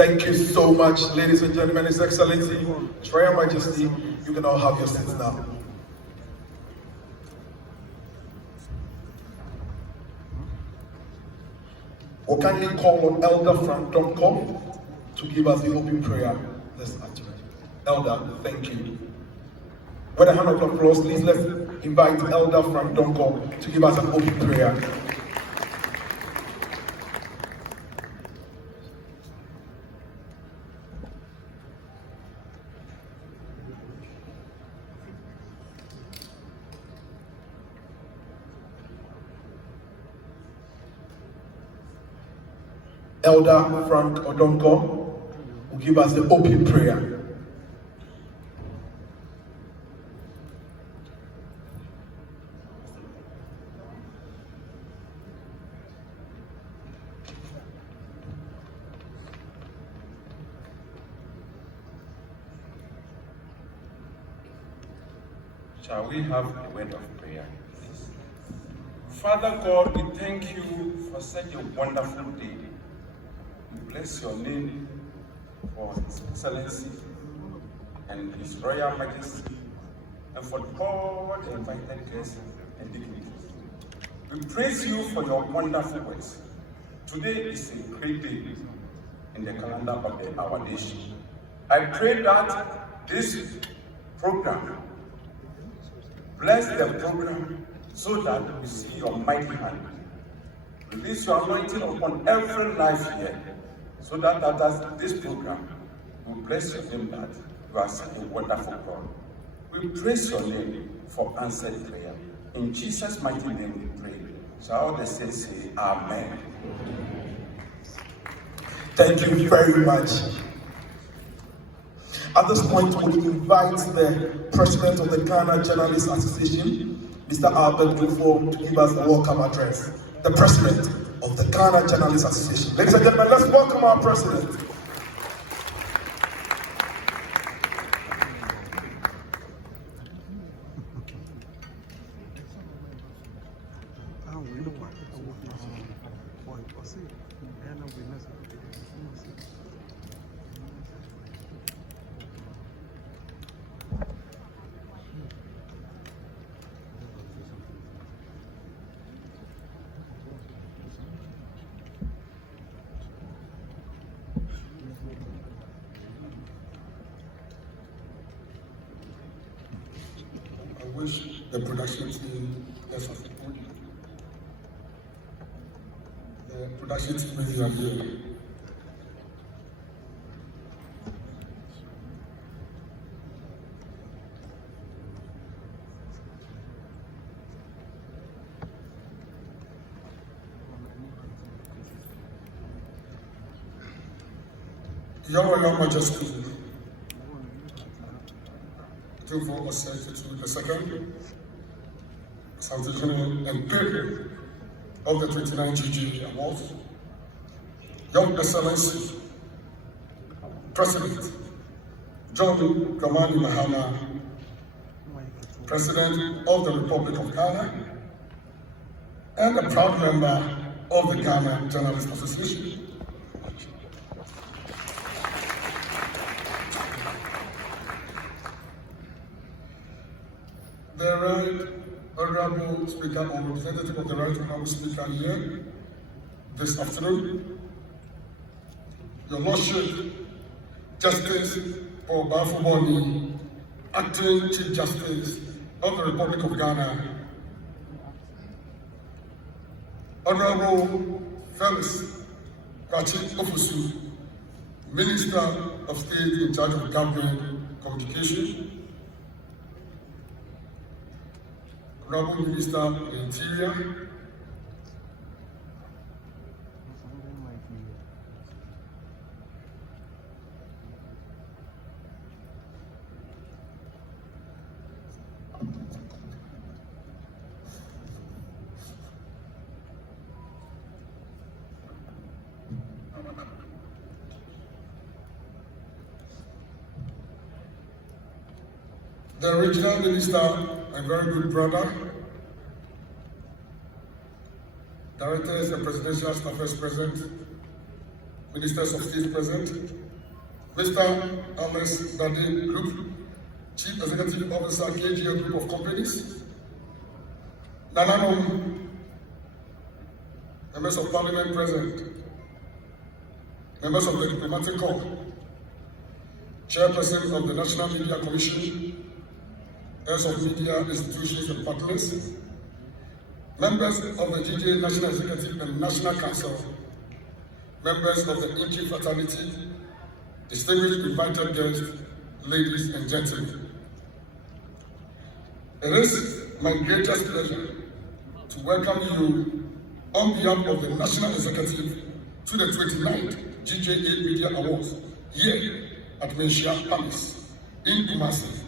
Thank you so much, ladies and gentlemen, His Excellency, His Royal Majesty. You can all have your seats now. We'll kindly call on Elder Frank Amoakohene to give us the opening prayer. Let's answer it. Elder, thank you. With a hand of applause, please let's invite Elder Frank Amoakohene to give us an opening prayer. Elder Frank Amoakohene will give us the opening prayer. Shall we have a word of prayer? Father God, we thank you for such a wonderful day. We bless your name for His Excellency and His Royal Majesty, and for all the invited guests and dignitaries. We praise you for your wonderful words. Today is a great day in the calendar of our nation. I pray that this program, bless the program so that we see your mighty hand. Release your anointing upon every life here, so that after this program, we bless your name that you are such a wonderful God. We praise your name for answered prayer. In Jesus' mighty name we pray. Shall all the saints say Amen? Thank you very much. At this point, we invite the President of the Ghana Journalists Association, Mr. Otumfuo, to give us a welcome address. The President of the Ghana Journalists Association. Ladies and gentlemen, let's welcome our President. I wish the production team the production team is here. Your Majesty, Otumfuo Osei Tutu II, Asantehene and Peer of the 29th GJA Awards, Your Excellency, President Dramani Mahama, President of the Republic of Ghana, and a proud member of the Ghana Journalists Association. The Right Honorable Speaker or Representative of the Right Honorable Speaker here this afternoon, Your Lordship, Justice for Baffoe-Bonnie, Acting Chief Justice of the Republic of Ghana, Honorable Felix Ofusu, Minister of State in charge of Government Communication, Honorable Minister of the Interior, the Regional Minister, my very good brother, Directors and Presidential Staffers present, Ministers of State present, Mr. Alex Dade Group, Chief Executive Officer, KGA Group of Companies, Nananom, Members of Parliament present, Members of the Diplomatic Corps, Chairperson of the National Media Commission, heads of media institutions and partners, members of the GJA National Executive and National Council, members of the Inchi Fraternity, distinguished invited guests, ladies and gentlemen. It is my greatest pleasure to welcome you on behalf of the National Executive to the 29th GJA Media Awards here at Manhyia Palace in Kumasi.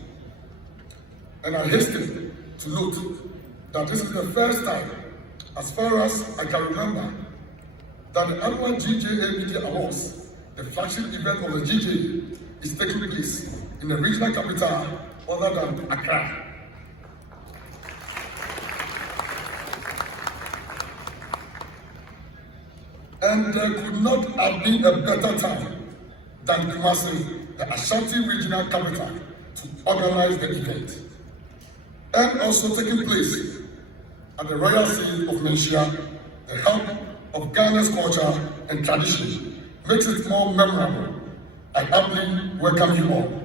And I hasten to note that this is the first time, as far as I can remember, that the annual GJA Media Awards, the flagship event of the GJA, is taking place in the regional capital other than Accra. And there could not have been a better time than Kumasi, the Ashanti Regional Capital, to organize the event. And also taking place at the Royal City of Manhyia, the hub of Ghana's culture and tradition, makes it more memorable. I happily welcome you all.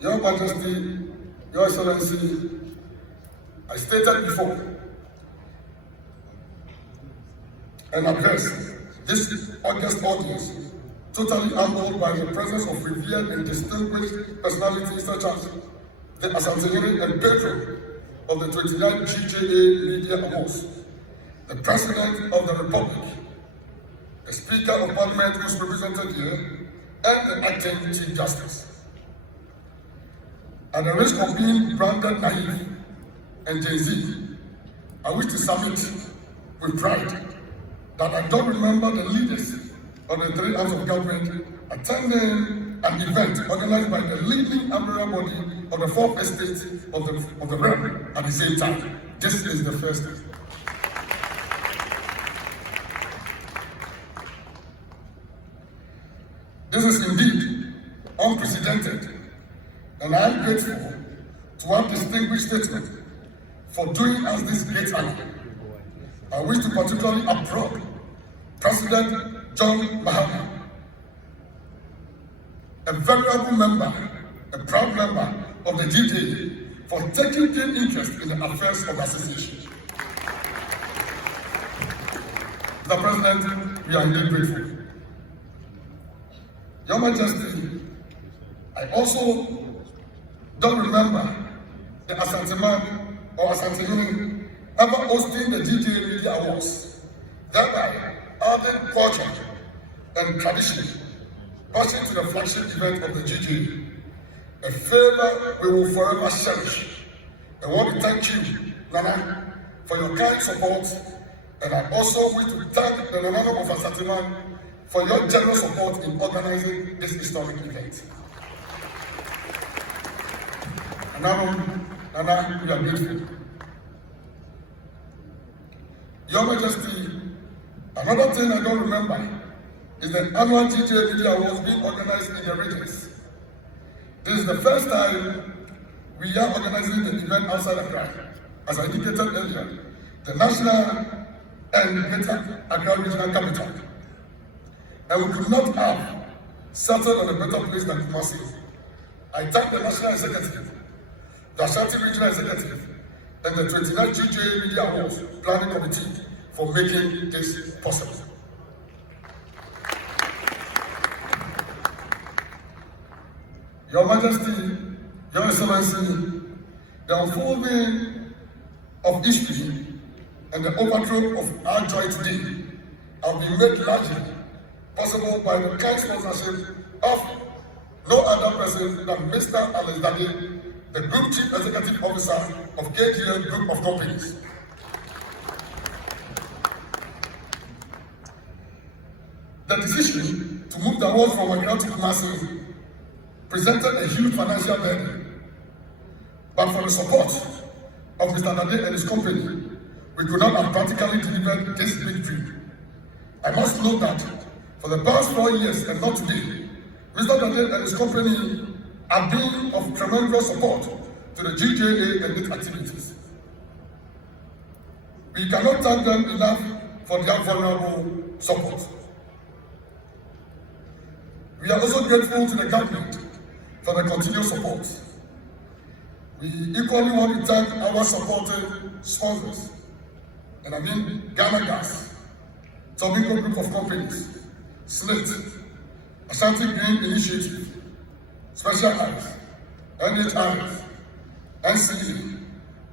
Your Majesty, Your Excellency, I stated before and addressed this august audience, totally humbled by the presence of revered and distinguished personalities such as the Asantehene and patron of the 29th GJA Media Awards, the President of the Republic, the Speaker of Parliament who is represented here, and the Acting Chief Justice. At the risk of being branded naive and Gen Z, I wish to submit with pride that I don't remember the leaders of the three arms of government attending an event organized by the leading umbrella body of the fourth estate of the realm at the same time. This is the first time. This is indeed unprecedented, and I am grateful to have distinguished statement for doing us this great honor. I wish to particularly applaud President John Mahama, a venerable member, a proud member of the GJA, for taking keen interest in the affairs of the association. Mr. President, we are indeed grateful. Your Majesty, I also don't remember the Asantehene or Asantehene ever hosting the GJA Media Awards, thereby adding culture and tradition, passing to the flagship event of the GJA, a favor we will forever cherish. I want to thank you, Nana, for your kind support, and I also wish to thank the Nananom of Asantehene for your generous support in organizing this historic event. Nana, we are grateful. Your Majesty, another thing I don't remember is the annual GJA Media Awards being organized in the regions. This is the first time we are organizing the event outside Accra. As I indicated earlier, the national and Greater Accra Regional Capital. And we could not have settled on a better place than Kumasi. I thank the National Executive, the Ashanti Regional Executive, and the 29th GJA Media Awards Planning Committee for making this possible. Your Majesty, Your Excellency, the unfolding of history and the overthrow of our joy today have been made largely possible by the kind sponsorship of no other person than Mr. Alex Dade, the Group Chief Executive Officer of KGA Group of Companies. The decision to move the awards from Accra to Kumasi presented a huge financial burden, but for the support of Mr. Dade and his company, we could not have practically delivered this big dream. I must note that for the past 4 years and not today, Mr. Tetteh and his company have been of tremendous support to the GJA and its activities. We cannot thank them enough for their vulnerable support. We are also grateful to the government for the continued support. We equally want to thank our supporting sponsors, and I mean Ghana Gas, Tobacco Group of Companies, SNIT, Ashanti Green Initiative, Special Eyes, NHRs, NCE,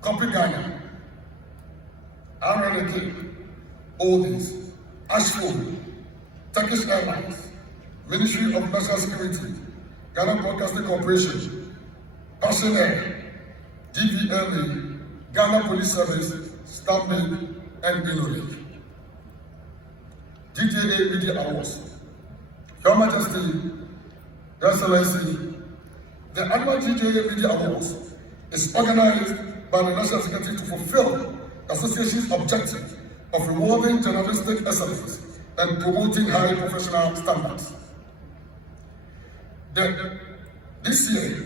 Copy Ghana, RNK, Oldies, Ashford, Turkish Airlines, Ministry of National Security, Ghana Broadcasting Corporation, Passion Air, DVLA, Ghana Police Service, Stampede, and Inori. GJA Media Awards. Your Majesty, Your Excellency, the annual GJA Media Awards is organized by the National Security to fulfill the Association's objective of rewarding journalistic excellence and promoting high professional standards. This year,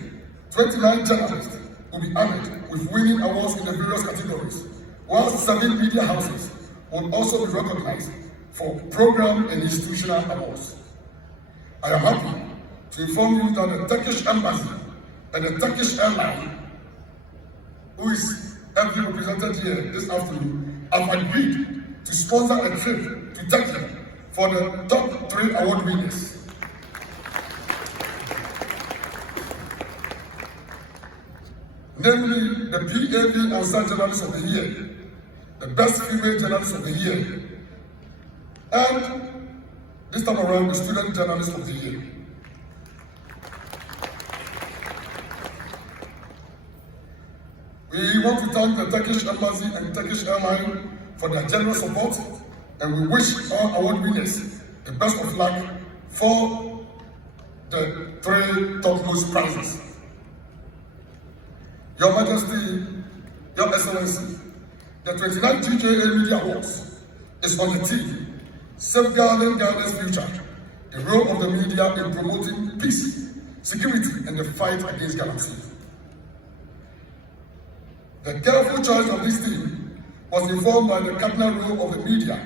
29 journalists will be honored with winning awards in the various categories, while 7 media houses will also be recognized for program and institutional awards. I am happy to inform you that the Turkish Embassy and the Turkish Airline, who is heavily represented here this afternoon, have agreed to sponsor a trip to Tetteh for the top 3 award winners. Namely, the PAB On-Site Journalist of the Year, the Best Female Journalist of the Year, and this time around, the Student Journalist of the Year. We want to thank the Turkish Embassy and Turkish Airline for their generous support, and we wish all award winners the best of luck for the 3 topmost prizes. Your Majesty, Your Excellency, the 29th GJA Media Awards is on the theme, Safeguarding Ghana's Future, the role of the media in promoting peace, security, and the fight against galaxy. The careful choice of this theme was informed by the cardinal role of the media,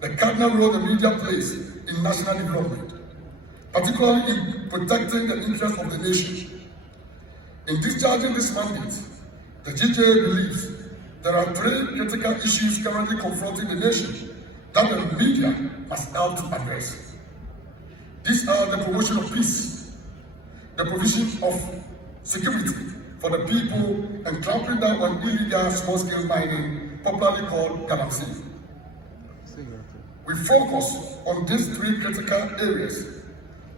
the cardinal role the media plays in national development, particularly in protecting the interests of the nation. In discharging this mandate, the GJA believes there are 3 critical issues currently confronting the nation that the media must help to address. These are the promotion of peace, the provision of security for the people, and clamping down on illegal small-scale mining, popularly called galaxy. We focus on these 3 critical areas.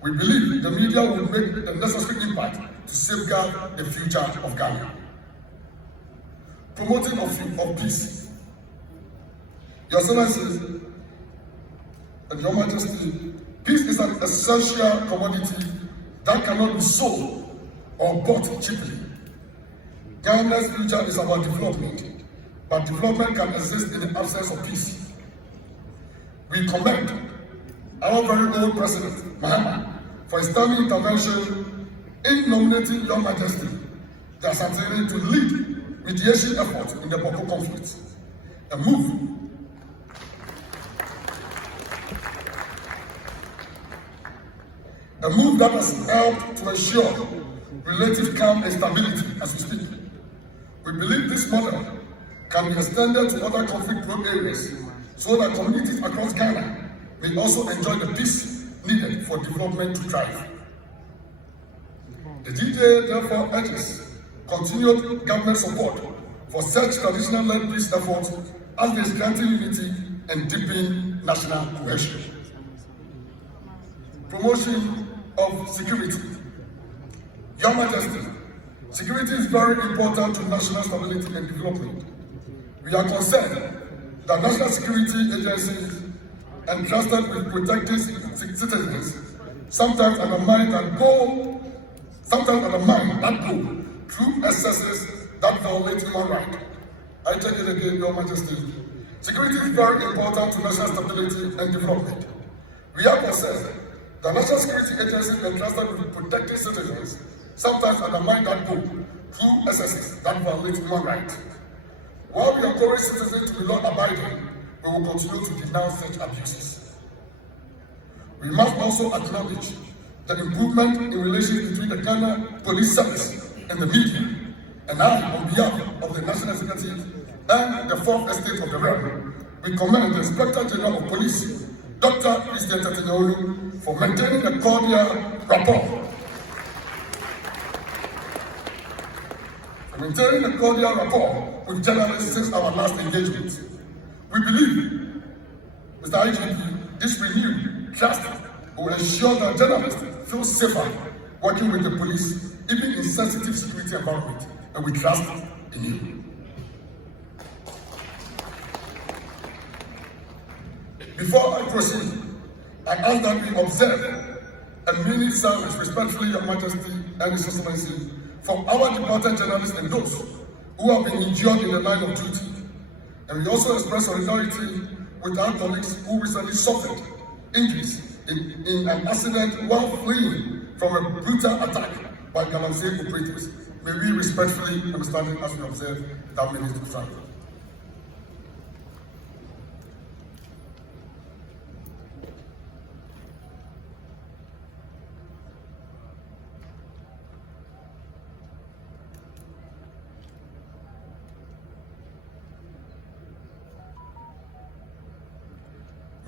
We believe the media will make the necessary impact to safeguard the future of Ghana. Promoting of peace. Your Excellencies and Your Majesty, peace is an essential commodity that cannot be sold or bought cheaply. Ghana's future is about development, but development can exist in the absence of peace. We commend our very own President, Mahama, for his timely intervention in nominating Your Majesty, the Asantehene, to lead mediation efforts in the Baffoe conflict. A move that has helped to ensure relative calm and stability as we speak. We believe this model can be extended to other conflict-prone areas so that communities across Ghana may also enjoy the peace needed for development to thrive. The GJA therefore urges continued government support for such traditional-led peace efforts as they strengthen unity and deepen national cohesion. Promotion of security. Your Majesty, security is very important to national stability and development. We are concerned that national security agencies entrusted with protecting citizens sometimes undermine that goal through excesses that violate human rights. I take it again, Your Majesty. Security is very important to national stability and development. We have assessed the National Security Agency entrusted with protecting citizens sometimes undermine that goal through excesses that violate human rights. While we encourage citizens to be law-abiding, we will continue to denounce such abuses. We must also acknowledge the improvement in relations between the Ghana Police Service and the media, and I, on behalf of the National Executive and the Fourth Estate of the realm, we commend the Inspector General of Police, Dr. Yohunu, for maintaining a cordial rapport. Maintaining a cordial rapport with journalists since our last engagement. We believe, Mr. IGP, this renewed trust will ensure that journalists feel safer working with the police, even in sensitive security environment, and we trust in you. Before I proceed, I ask that we observe a minute silence respectfully, Your Majesty and His Excellency, for our departed journalists and those who have been injured in the line of duty. And we also express solidarity with our colleagues who recently suffered injuries in an accident while fleeing from a brutal attack by Galamsey operators. May we respectfully understand as we observe that minute of silence.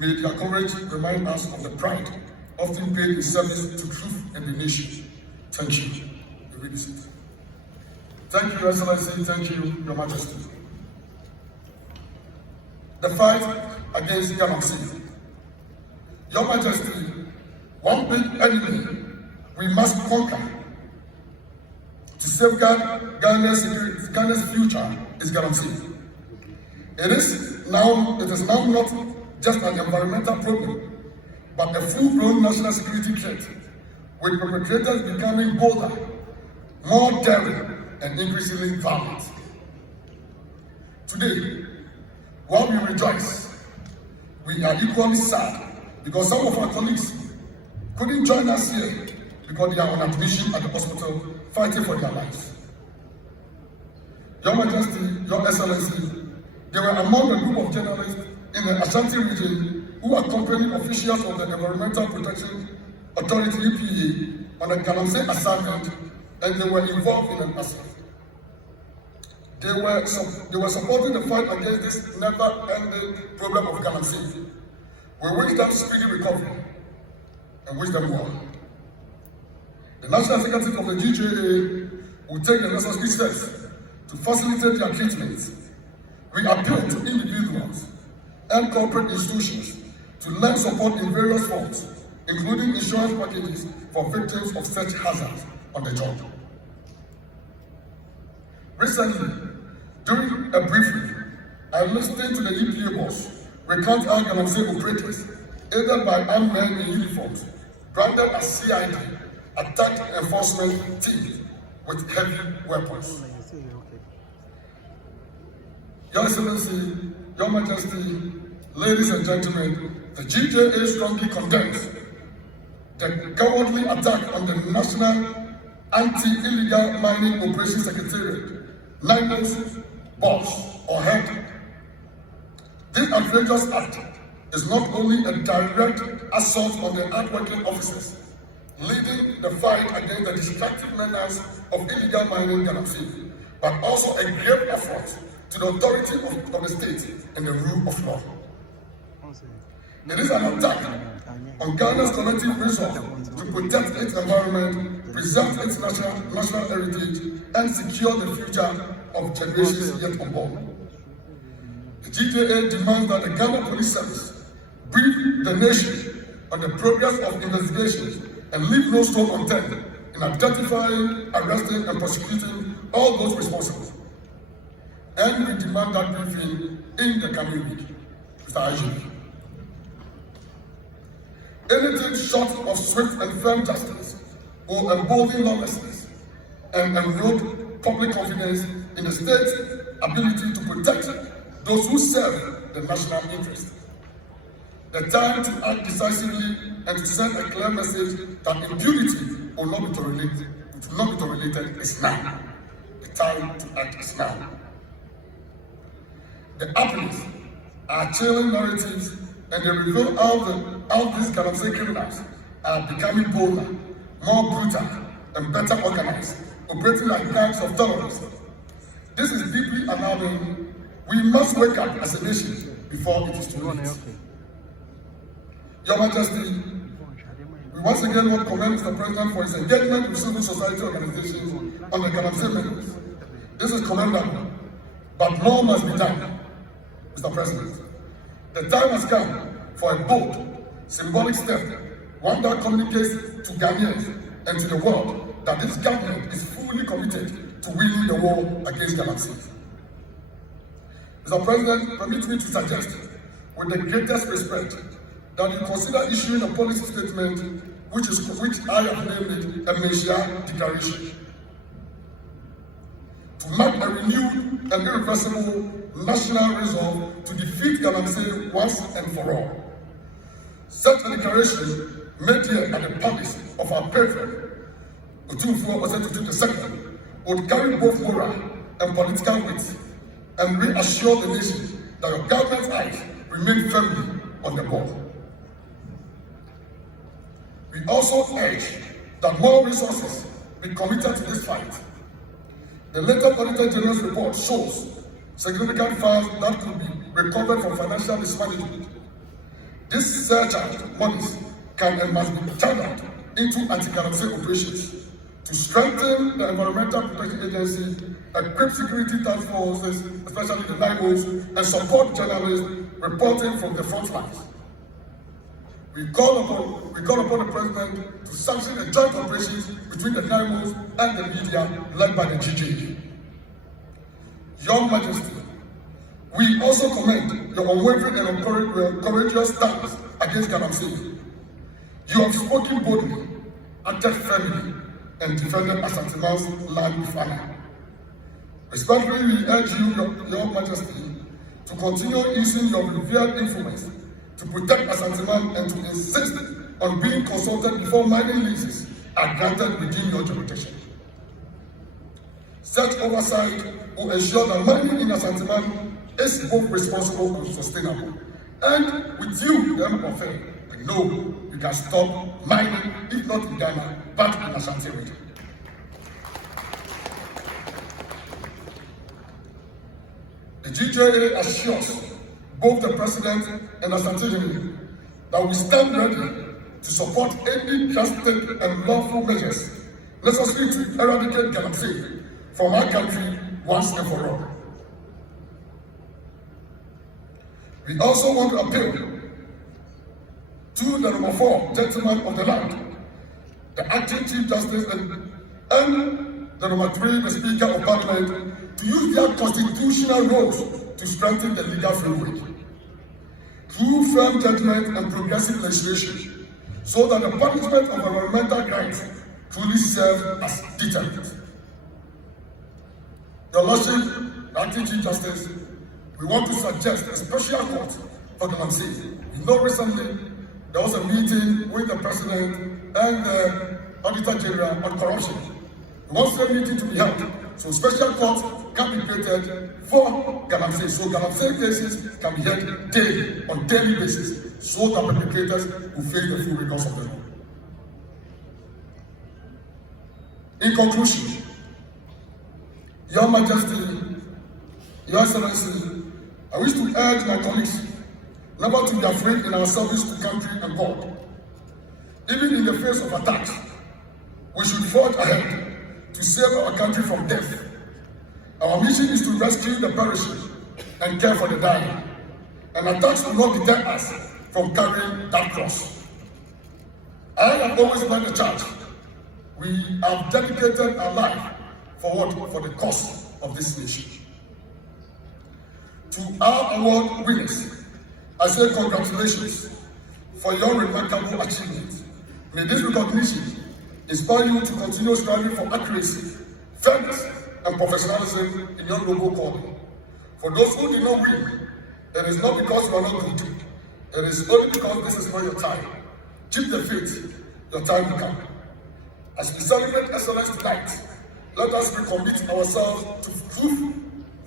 May their courage remind us of the pride often paid in service to truth and the nation. Thank you. You read this. Thank you, Your Excellency. Thank you, Your Majesty. The fight against Galamsey. Your Majesty, one big enemy we must conquer to safeguard Ghana's future is Galamsey. It is now not just an environmental problem, but a full-blown national security threat, with perpetrators becoming bolder, more daring, and increasingly violent. Today, while we rejoice, we are equally sad because some of our colleagues couldn't join us here because they are on admission at the hospital fighting for their lives. Your Majesty, Your Excellency, they were among a group of journalists in the Ashanti region who accompanied officials of the Environmental Protection Authority EPA on a Galamsey assignment, and they were involved in an accident. They were supporting the fight against this never-ending problem of Galamsey. We wish them speedy recovery and wish them well. The National Executive of the GJA will take the necessary steps to facilitate their treatment. We appeal to individuals and corporate institutions to lend support in various forms, including insurance packages for victims of such hazards on the job. Recently, during a briefing, I listened to the EPA boss recount how Galamsey operators, aided by armed men in uniforms, branded as CID, attacked enforcement teams with heavy weapons. Your Excellency, Your Majesty, ladies and gentlemen, the GJA strongly condemns the cowardly attack on the National Anti-Illegal Mining Operations Secretariat, NIMO's boss or head. This outrageous act is not only a direct assault on the hardworking officers, leading the fight against the destructive menace of illegal mining in Galamsey, but also a grave affront to the authority of the state and the rule of law. It is an attack on Ghana's collective resolve to protect its environment, preserve its national heritage, and secure the future of generations yet unborn. The GJA demands that the Ghana Police Service brief the nation on the progress of investigations and leave no stone unturned in identifying, arresting, and prosecuting all those responsible. And we demand that briefing in the coming week, Mr. IGP. Anything short of swift and firm justice will embolden lawlessness and erode public confidence in the state ability to protect those who serve the national interest. The time to act decisively and to send a clear message that impunity will not be tolerated is now. The time to act is now. The appeals are chilling narratives, and they reveal how these Galamsey criminals are becoming bolder, more brutal, and better organized, operating like gangs of terrorists. This is deeply alarming. We must wake up as a nation before it is too late. Your Majesty, we once again want to commend Mr. President for his engagement with civil society organizations on the Galamsey matters. This is commendable, but more must be done, Mr. President. The time has come for a bold, symbolic step, one that communicates to Ghanaians and to the world that this government is fully committed to winning the war against Galamsey. Mr. President, permit me to suggest, with the greatest respect, that you consider issuing a policy statement which I have named a Manhyia declaration, to mark a renewed and irreversible national resolve to defeat Galamsey once and for all. Such a declaration made here at the palace of our patron, Otumfuo Osei Tutu II, would carry both moral and political weight and reassure the nation that your government's eyes remain firmly on the ball. We also urge that more resources be committed to this fight. The latest Auditor General's report shows significant funds that could be recovered from financial mismanagement. This surcharge monies can and must be channeled into anti-Galamsey operations to strengthen the Environmental Protection Agency, equip security task forces, especially the NIMOs, and support journalists reporting from the front lines. We call upon the President to sanction the joint operations between the NIMOs and the media led by the GJA. Your Majesty, we also commend your unwavering and courageous stance against Galamsey. You have spoken boldly, acted firmly, and defended Asantehene land with honor. Respectfully, we urge you, your Majesty, to continue using your revered influence to protect Asantehene and to insist on being consulted before mining leases are granted within your jurisdiction. Such oversight will ensure that mining in Asantehene is both responsible and sustainable. And with you, the Baffoe, we know you can stop mining, if not in Ghana, but in Ashanti region. The GJA assures both the President and Asantehene that we stand ready to support any drastic and lawful measures necessary to eradicate Galamsey from our country once and for all. We also want to appeal to the number 4 gentlemen of the land, the acting Chief Justice and the number 3, the Speaker of Parliament, to use their constitutional roles to strengthen the legal framework through firm judgment and progressive legislation, so that the punishment of environmental crimes truly serves as deterrent. Your Lordship, the Acting Chief Justice, we want to suggest a special court for Galamsey. You know, recently there was a meeting with the President and the Auditor General on corruption. We want the meeting to be held, so special court can be created for Galamsey, so Galamsey cases can be held on daily basis, so that perpetrators will face the full recourse of the law. In conclusion, Your Majesty, Your Excellency, I wish to urge my colleagues never to be afraid in our service to country and God. Even in the face of attacks, we should forge ahead to save our country from death. Our mission is to rescue the perishing and care for the dying, and attacks will not deter us from carrying that cross. I have always led the charge. We have dedicated our life for what? For the cause of this nation. To our award winners, I say congratulations for your remarkable achievement. May this recognition inspire you to continue striving for accuracy, fairness, and professionalism in your noble calling. For those who did not win, it is not because you are not good. It is only because this is not your time. Keep the faith, your time will come. As we celebrate excellence tonight, let us recommit ourselves to truth,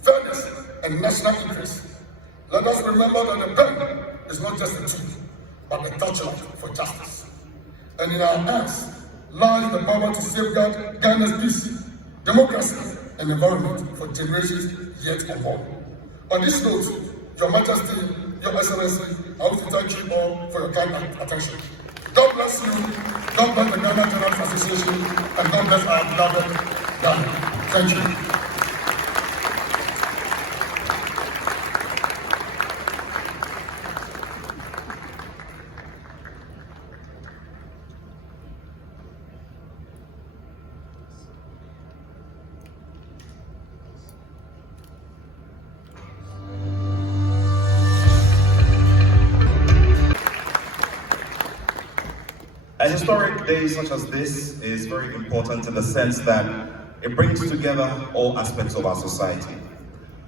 fairness, and national interest. Let us remember that the pen is not just a tool, but a torchlight for justice. And in our hands lies the power to safeguard Ghana's peace, democracy, and environment for generations yet unborn. On this note, Your Majesty, Your Excellency, I want to thank you all for your time and attention. God bless you, God bless the Ghana Journalists Association, and God bless our beloved Ghana. Thank you. A historic day such as this is very important in the sense that it brings together all aspects of our society.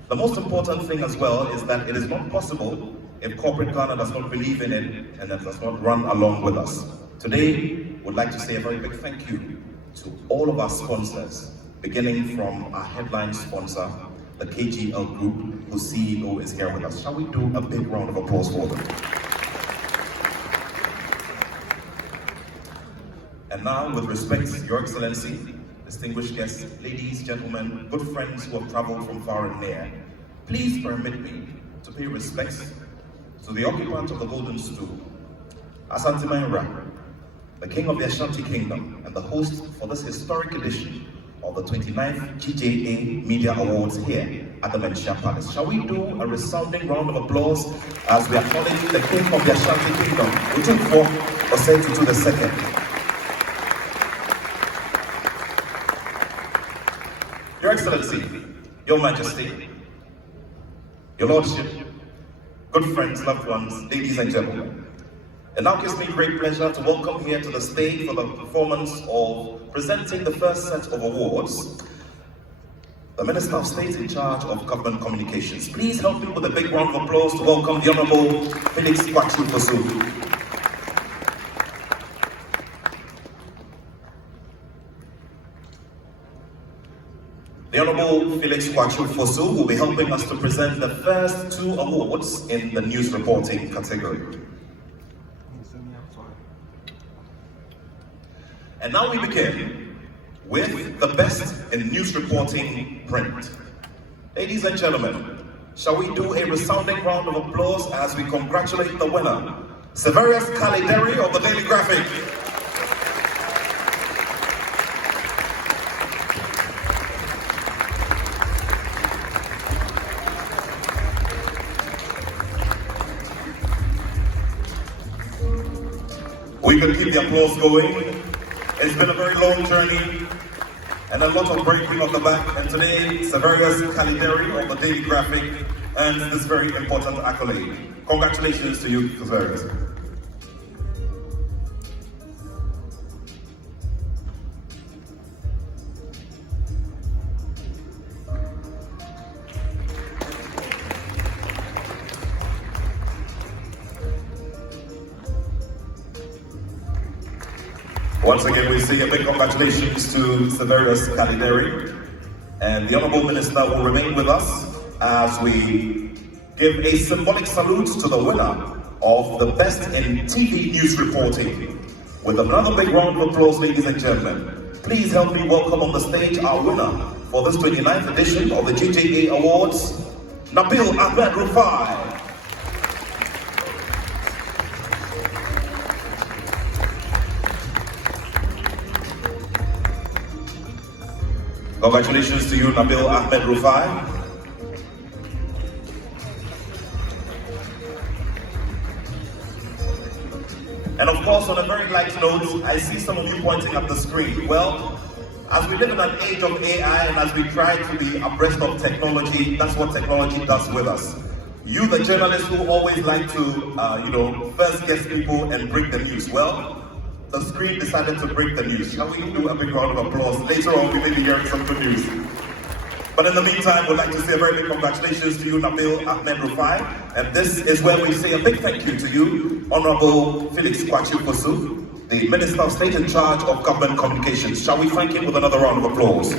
The most important thing as well is that it is not possible if corporate Ghana does not believe in it and that does not run along with us. Today, we'd like to say a very big thank you to all of our sponsors, beginning from our headline sponsor, the KGL Group, whose CEO is here with us. Shall we do a big round of applause for them? And now, with respect, Your Excellency, distinguished guests, ladies, gentlemen, good friends who have traveled from far and near, please permit me to pay respects to the occupant of the Golden Stool, Asantehene, the King of the Ashanti Kingdom, and the host for this historic edition of the 29th GJA Media Awards here at the Manhyia Palace. Shall we do a resounding round of applause as we acknowledge the King of the Ashanti Kingdom, Otumfuo Osei Tutu II. Your Excellency, Your Majesty, Your Lordship, good friends, loved ones, ladies and gentlemen. It now gives me great pleasure to welcome here to the stage for the performance of presenting the first set of awards, the Minister of State in charge of Government Communications. Please help me with a big round of applause to welcome the Honorable Felix Kwasi. The Honorable Felix Kwasi will be helping us to present the first two awards in the news reporting category. And now we begin with the best in news reporting print. Ladies and gentlemen, shall we do a resounding round of applause as we congratulate the winner, Severius Kalideri of the Daily Graphic. We can keep the applause going. It's been a very long journey and a lot of breaking of the back, and today Severius Kalideri of the Daily Graphic earns this very important accolade. Congratulations to you, Severius. Once again, we say a big congratulations to Severius Kalideri, and the Honourable Minister will remain with us as we give a symbolic salute to the winner of the Best in TV News Reporting. With another big round of applause, ladies and gentlemen, please help me welcome on the stage our winner for this 29th edition of the GJA Awards, Nabil Ahmed Rufai. Congratulations to you, Nabil Ahmed Rufai. And of course, on a very light note, I see some of you pointing at the screen. Well, as we live in an age of AI and as we try to be abreast of technology, that's what technology does with us. You, the journalists who always like to, first guess people and break the news. Well, the screen decided to break the news. Shall we do a big round of applause? Later on, we may be hearing some good news. But in the meantime, we'd like to say a very big congratulations to you, Nabil Ahmed Rufai. And this is where we say a big thank you to you, Honorable Felix Kwasi-Fosu, the Minister of State in charge of Government Communications. Shall we thank him with another round of applause?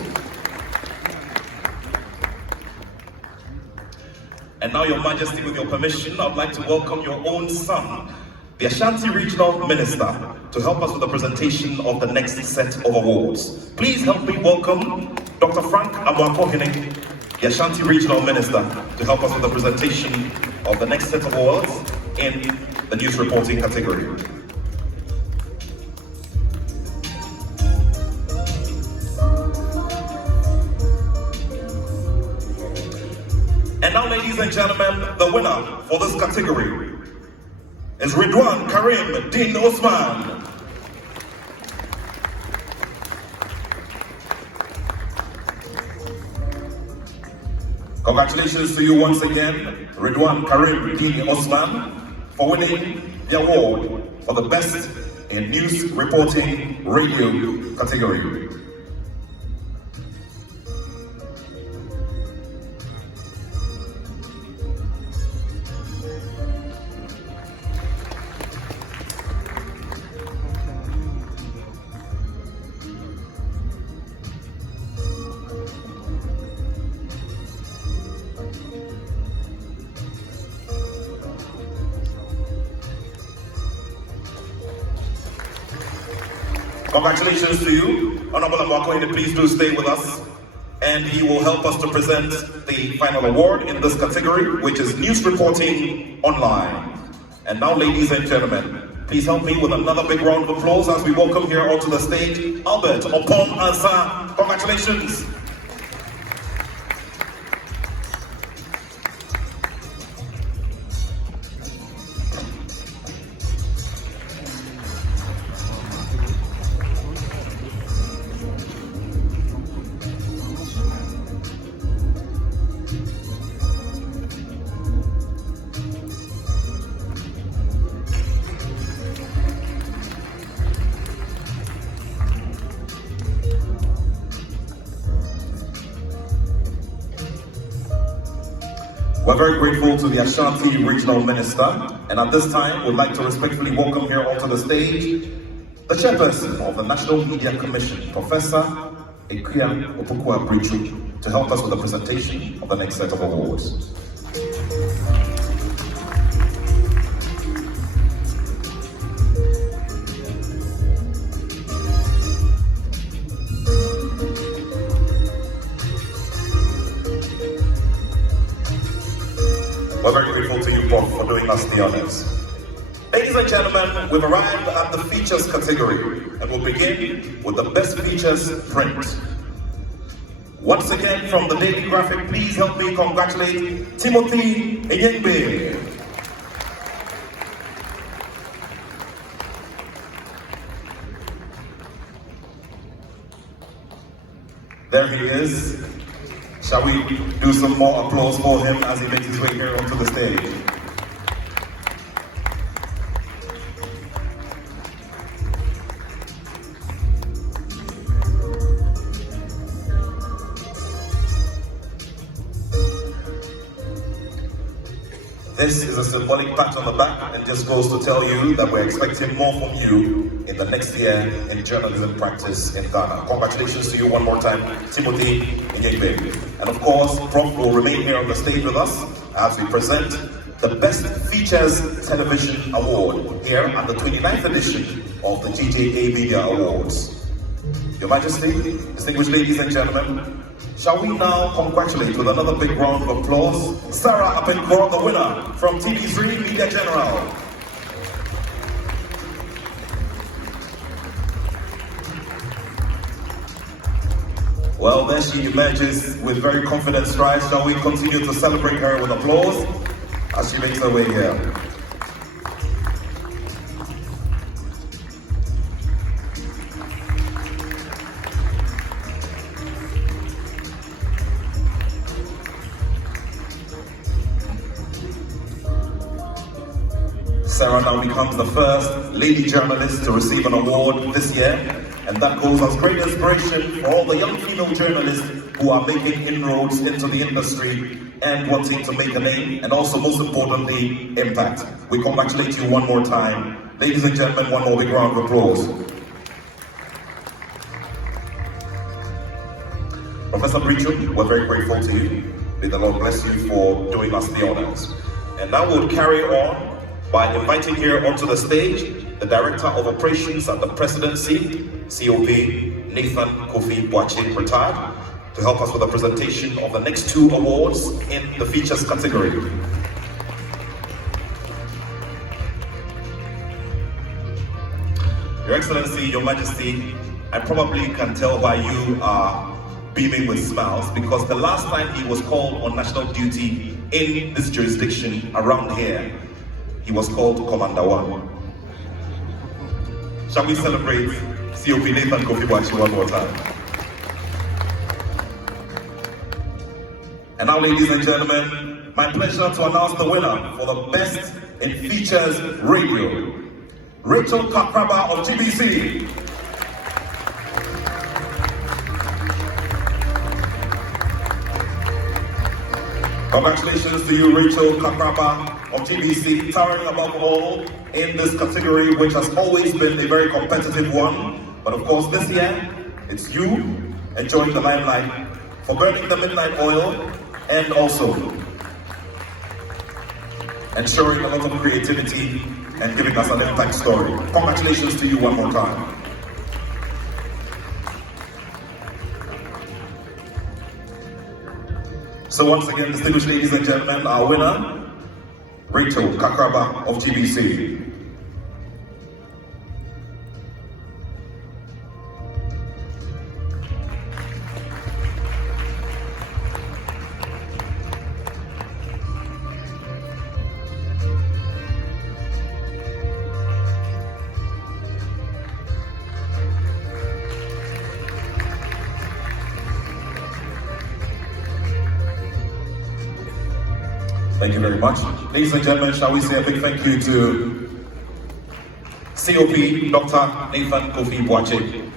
And now, Your Majesty, with your permission, I'd like to welcome your own son, the Ashanti Regional Minister, to help us with the presentation of the next set of awards. Please help me welcome Dr. Frank Amoakohene, the Ashanti Regional Minister, to help us with the presentation of the next set of awards in the news reporting category. And now, ladies and gentlemen, the winner for this category is Ridwan Karim Din Osman. Congratulations to you once again, Ridwan Karim Din Osman, for winning the award for the Best in News Reporting Radio category. Congratulations to you. Honorable Amoakohene, please do stay with us. And he will help us to present the final award in this category, which is News Reporting Online. And now, ladies and gentlemen, please help me with another big round of applause as we welcome here onto the stage, Albert Opom Ansa. Congratulations. We're very grateful to the Ashanti Regional Minister, and at this time, we'd like to respectfully welcome here onto the stage the chairperson of the National Media Commission, Professor Ekuya Opukwa-Bridju, to help us with the presentation of the next set of awards. We're very grateful to you, Prof, for doing us the honors. Ladies and gentlemen, we've arrived at the features category, and we'll begin with the best features print. Once again, from the Daily Graphic, please help me congratulate Timothy Enyengbe. There he is. Shall we do some more applause for him as he makes his way here onto the stage? This is a symbolic pat on the back and just goes to tell you that we're expecting more from you in the next year in journalism practice in Ghana. Congratulations to you one more time, Timothy Enyengbe. And of course, Prof will remain here on the stage with us as we present the Best Features Television Award here at the 29th edition of the GJA Media Awards. Your Majesty, distinguished ladies and gentlemen, shall we now congratulate with another big round of applause Sarah Apenkor, the winner from TV3 Media General. Well, there she emerges with very confident strides. Shall we continue to celebrate her with applause as she makes her way here? Sarah now becomes the first lady journalist to receive an award this year, and that goes as great inspiration for all the young female journalists who are making inroads into the industry and wanting to make a name, and also most importantly, impact. We congratulate you one more time. Ladies and gentlemen, one more big round of applause. Professor Brichum, we're very grateful to you. May the Lord bless you for doing us the honors. And now we'll carry on by inviting here onto the stage the Director of Operations at the Presidency, COP Nathan Kofi Boakye, retired, to help us with the presentation of the next 2 awards in the features category. Your Excellency, Your Majesty, I probably can tell by you are beaming with smiles, because the last time he was called on national duty in this jurisdiction around here, he was called Commander 1. Shall we celebrate COP Nathan Kofi Boakye one more time? And now, ladies and gentlemen, my pleasure to announce the winner for the Best in Features Radio, Rachel Kakraba of GBC. Congratulations to you, Rachel Kakraba of GBC, towering above all in this category, which has always been a very competitive one. But of course, this year, it's you enjoying the limelight for burning the midnight oil and also ensuring a lot of creativity and giving us an impact story. Congratulations to you one more time. So once again, distinguished ladies and gentlemen, our winner, Rachel Kakraba of GBC. Thank you very much. Ladies and gentlemen, shall we say a big thank you to COP Dr. Nathan Kofi Boakye.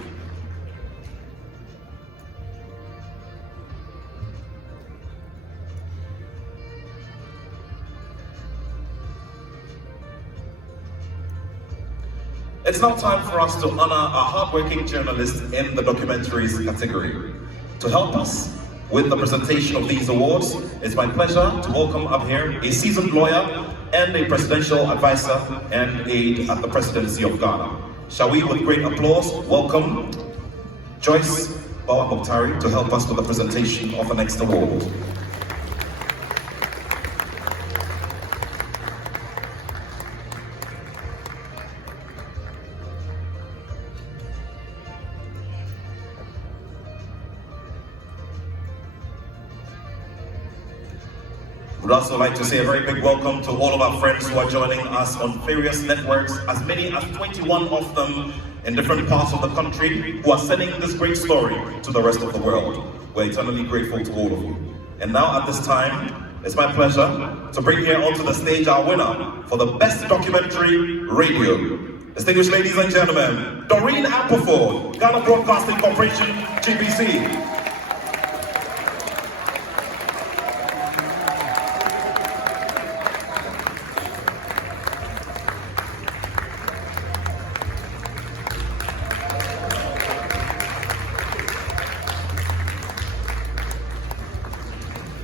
It's now time for us to honor our hardworking journalists in the documentaries category. To help us with the presentation of these awards, it's my pleasure to welcome up here a seasoned lawyer and a presidential advisor and aide at the Presidency of Ghana. Shall we, with great applause, welcome Joyce Bawa-Mokhtari to help us with the presentation of the next award. We'd also like to say a very big welcome to all of our friends who are joining us on various networks, as many as 21 of them in different parts of the country, who are sending this great story to the rest of the world. We're eternally grateful to all of you. And now at this time, it's my pleasure to bring here onto the stage our winner for the Best Documentary Radio. Distinguished ladies and gentlemen, Doreen Ampleforth, Ghana Broadcasting Corporation, GBC.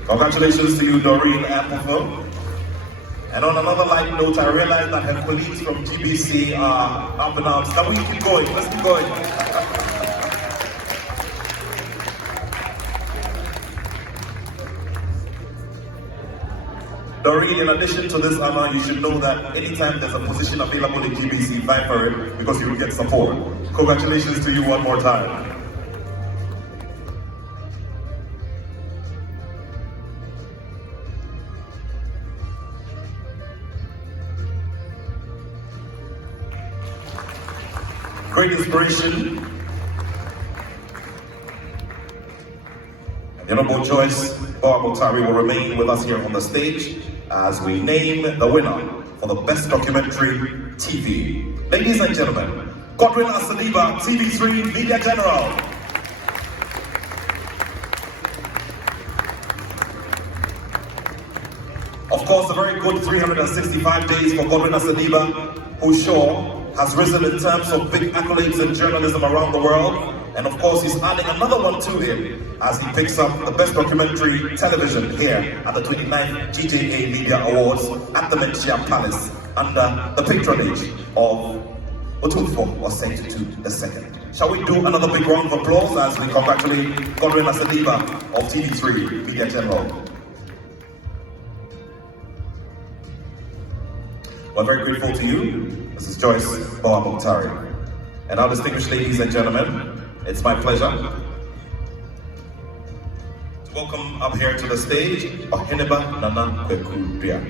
Congratulations to you, Doreen Ampleforth. And on another light note, I realized that her colleagues from GBC are up and out. Can we keep going? Let's keep going. Doreen, in addition to this honor, you should know that anytime there's a position available in GBC, fight for it, because you will get support. Congratulations to you one more time. Great inspiration. The Honorable Joyce Bawa-Mokhtari will remain with us here on the stage as we name the winner for the Best Documentary TV. Ladies and gentlemen, Godwin Asaliba, TV3 Media General. Of course, a very good 365 days for Godwin Asadiba, who sure has risen in terms of big accolades in journalism around the world. And of course, he's adding another one to him as he picks up the best documentary television here at the 29th GJA Media Awards at the Manhyia Palace under the patronage of Otumfuo Osei Tutu II. Shall we do another big round of applause as we congratulate Godwin Asadiba of TV3 Media General. We're very grateful to you, Mrs. Joyce Boa-Muktari. And now, distinguished ladies and gentlemen, it's my pleasure to welcome up here to the stage Nananom,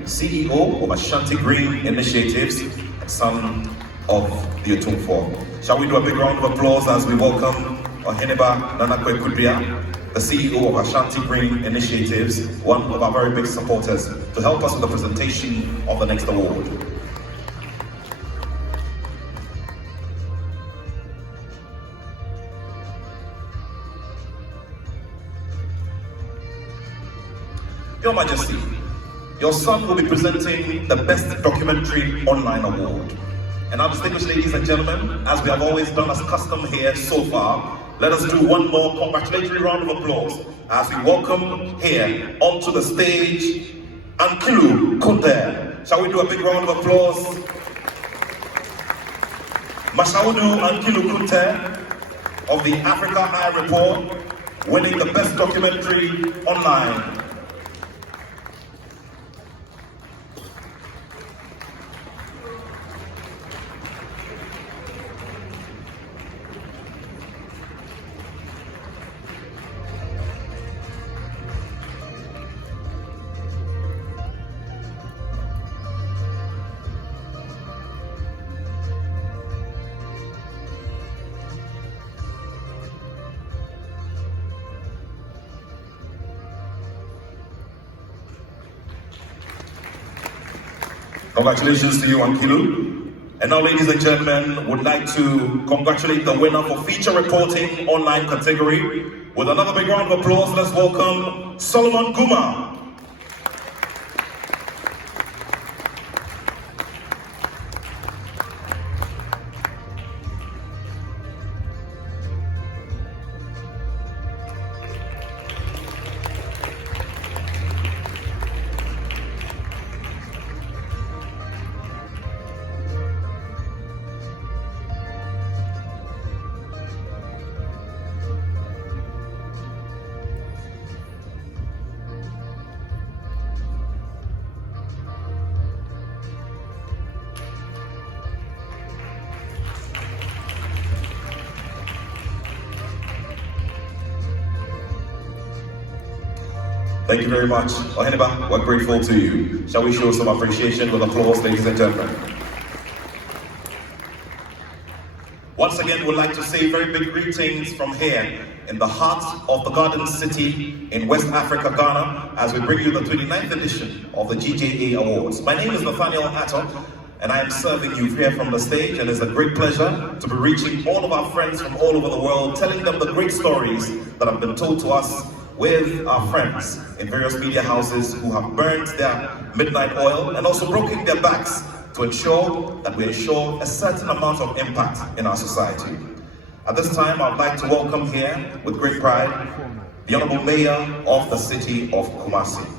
CEO of Ashanti Green Initiatives and son of the Otumfuo. Shall we do a big round of applause as we welcome Nananom, the CEO of Ashanti Green Initiatives, one of our very big supporters, to help us with the presentation of the next award. Your Majesty, your son will be presenting the Best Documentary Online Award. And now, distinguished ladies and gentlemen, as we have always done as custom here so far, let us do one more congratulatory round of applause as we welcome here onto the stage Nkilu Tetteh. Shall we do a big round of applause? Mashaudu Nkilu Tetteh of the Africa Eye Report, winning the Best Documentary Online. Congratulations to you, Nkilu. And now, ladies and gentlemen, would like to congratulate the winner for feature reporting online category. With another big round of applause, let's welcome Solomon Guma. Thank you very much. Oheneba, we're grateful to you. Shall we show some appreciation with applause, ladies and gentlemen? Once again, we'd like to say very big greetings from here in the heart of the Garden City in West Africa, Ghana, as we bring you the 29th edition of the GJA Awards. My name is Nathaniel Atto, and I am serving you here from the stage, and it's a great pleasure to be reaching all of our friends from all over the world, telling them the great stories that have been told to us with our friends in various media houses who have burned their midnight oil and also broken their backs to ensure that we ensure a certain amount of impact in our society. At this time, I'd like to welcome here, with great pride, the Honorable Mayor of the city of Kumasi,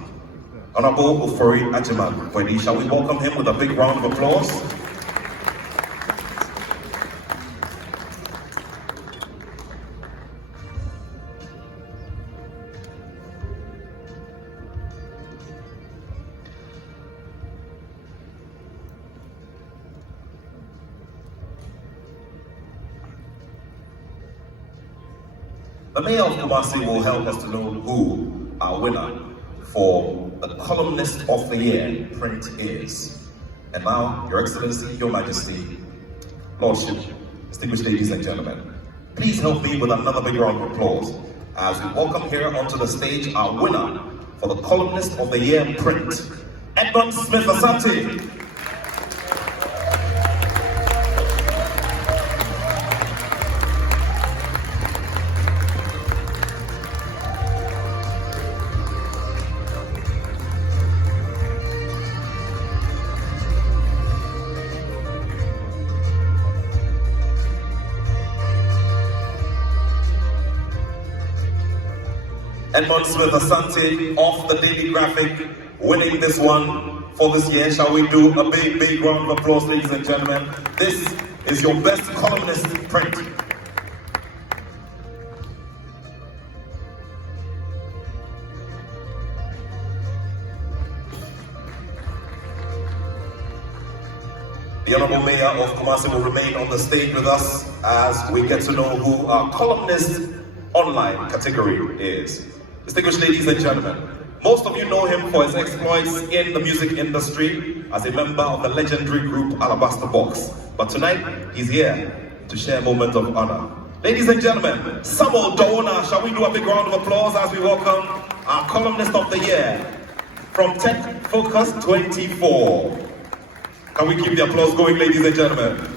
Honorable Ofori-Agyemang Boadi. Shall we welcome him with a big round of applause? The Mayor of Kumasi will help us to know who our winner for the Columnist of the Year print is. And now, Your Excellency, Your Majesty, Lordship, distinguished ladies and gentlemen, please help me with another big round of applause as we welcome here onto the stage our winner for the Columnist of the Year print, Edmond Smith Asante. Edmond Smith Asante of the Daily Graphic winning this one for this year. Shall we do a big round of applause, ladies and gentlemen? This is your best columnist print. The Honorable Mayor of Kumasi will remain on the stage with us as we get to know who our columnist online category is. Distinguished ladies and gentlemen, most of you know him for his exploits in the music industry as a member of the legendary group Alabaster Box. But tonight, he's here to share a moment of honor. Ladies and gentlemen, Samuel Dona, shall we do a big round of applause as we welcome our columnist of the year from Tech Focus 24. Can we keep the applause going, ladies and gentlemen?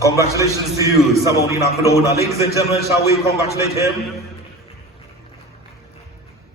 Congratulations to you, Samuel Dona. Ladies and gentlemen, shall we congratulate him?